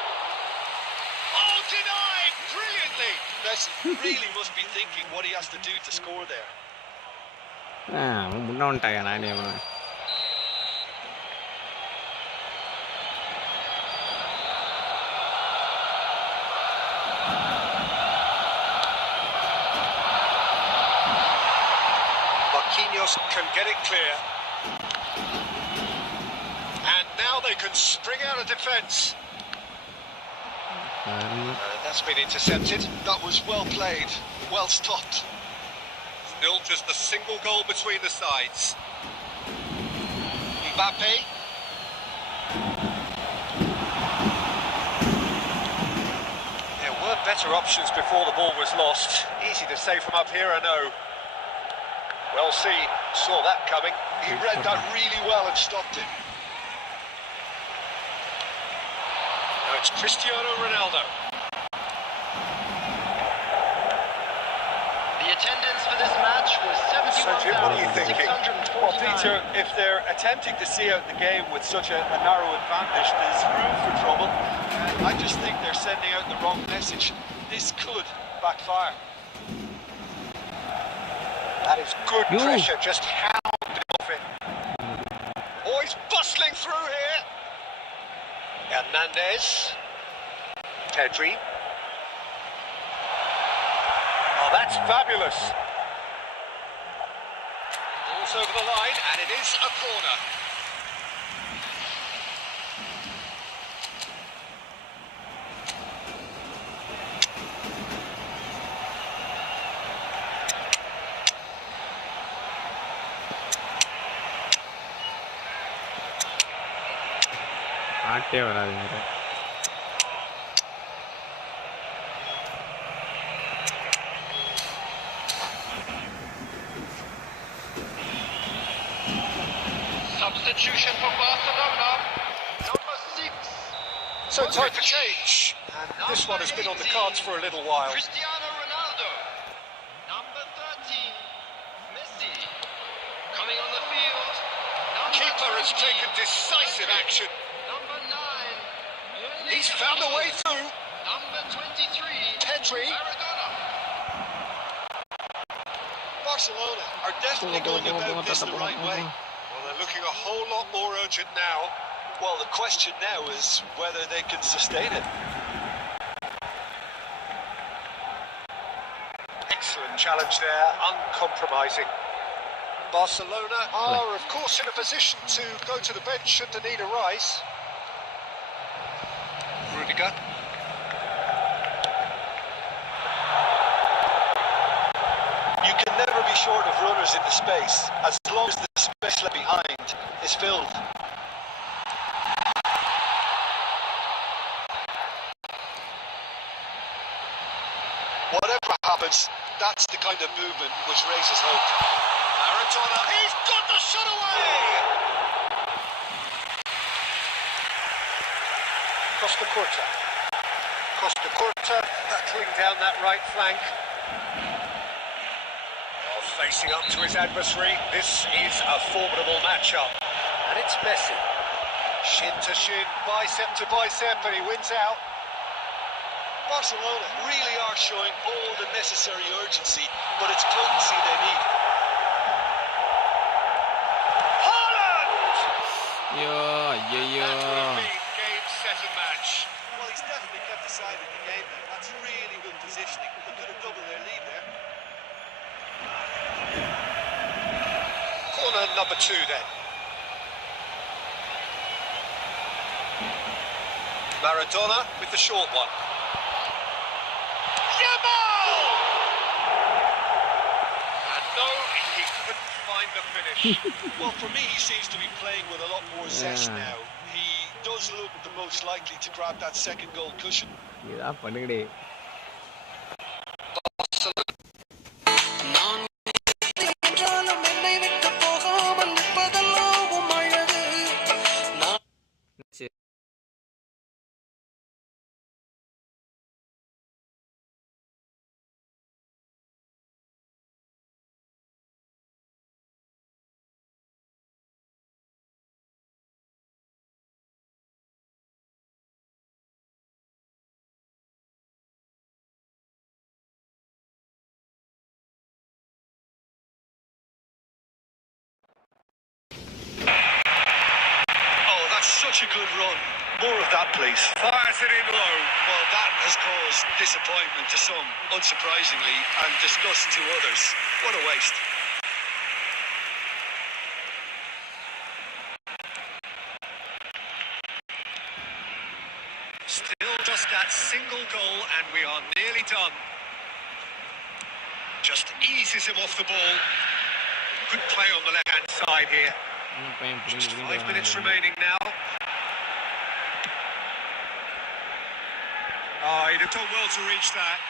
Oh, denied! Brilliantly! Messi really must be thinking what he has to do to score there. Marquinhos can get it clear. And now they can spring out of defence. That's been intercepted. That was well played, well stopped. Still just a single goal between the sides. Mbappe. There were better options before the ball was lost. Easy to say from up here, I know. Well seen, saw that coming. He read that really well and stopped it. Now it's Cristiano Ronaldo. The attendance for this match was So Jim, what are you thinking? 71,649. Well, Peter, if they're attempting to see out the game with such a narrow advantage, there's room for trouble. I just think they're sending out the wrong message. This could backfire. That is good pressure, just hounded off it. Oh, he's bustling through here. Hernandez. Pedri. Oh, that's fabulous. Ball's over the line, and it is a corner. Substitution for Barcelona. Number 6. So time for change. And this one has been on the cards for a little while. Cristiano Ronaldo. Number 13. Messi. Coming on the field. Number Keeper has taken decisive action. Number 9. He's found a way through. Number 23. Pedri. Maradona. Barcelona are definitely going about this the right way. Well, they're looking a whole lot more urgent now. Well, the question now is whether they can sustain it. Excellent challenge there, uncompromising. Barcelona are, of course, in a position to go to the bench should the need arise. Rudiger. You can never be short of runners in the space, as long as the space left behind is filled. Whatever happens, that's the kind of movement which raises hope. Maradona, he's got the shot away! Costa Curta, battling down that right flank. Oh, facing up to his adversary, this is a formidable matchup. And it's Messi. Shin to shin, bicep to bicep, and he wins out. Barcelona really are showing all the necessary urgency, but it's potency they need. Haaland! Yeah. That would have been game, set and match. Well, he's definitely kept the side in the game there. That's really good positioning. They could have doubled their lead there. Corner number 2 then. Maradona with the short one. Well, for me, he seems to be playing with a lot more zest now. He does look the most likely to grab that second goal cushion. Such a good run. More of that, please. Fires it in low. Well, that has caused disappointment to some, unsurprisingly, and disgust to others. What a waste. Still just that single goal, and we are nearly done. Just eases him off the ball. Good play on the left-hand side here. Just 5 minutes remaining now. Oh, he'd have done well to reach that.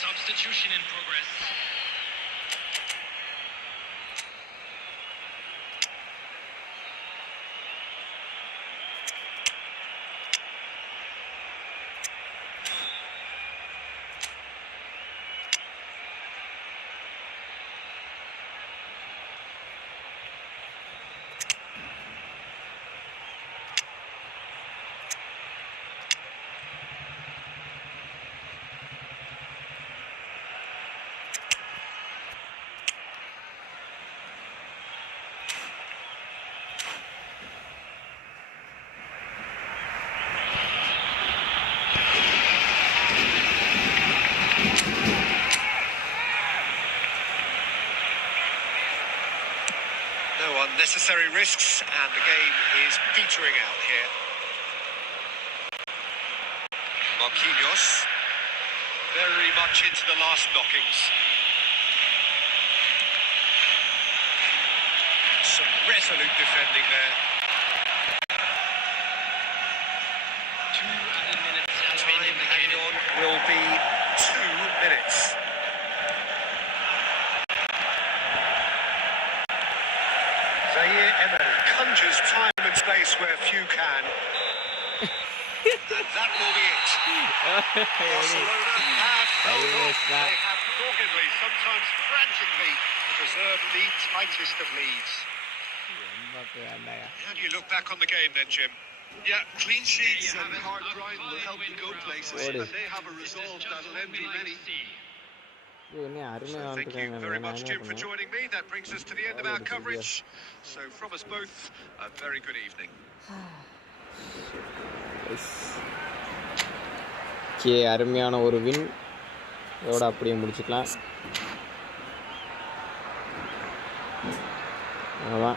Substitution in progress. Unnecessary risks, and the game is petering out here. Marquinhos, very much into the last knockings. Some resolute defending there. 2 added minutes has been Time indicated. hang on will be 2 minutes. Emery conjures time and space where few can. And that will be it. Barcelona have held on. They have desperately, sometimes frantically, to preserve the tightest of leads. How do you look back on the game then, Jim? Yeah, clean sheets and hard grind will help you go places, What and is- they have a resolve that'll envy many. Thank you very much, Jim, for joining me. That brings us to the end of our coverage. So from us both, a very good evening. Okay, அருமையான ஒரு win. இதோட அப்படியே முடிச்சுக்கலாம். அவ்வளோதான்.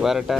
வரட்டா.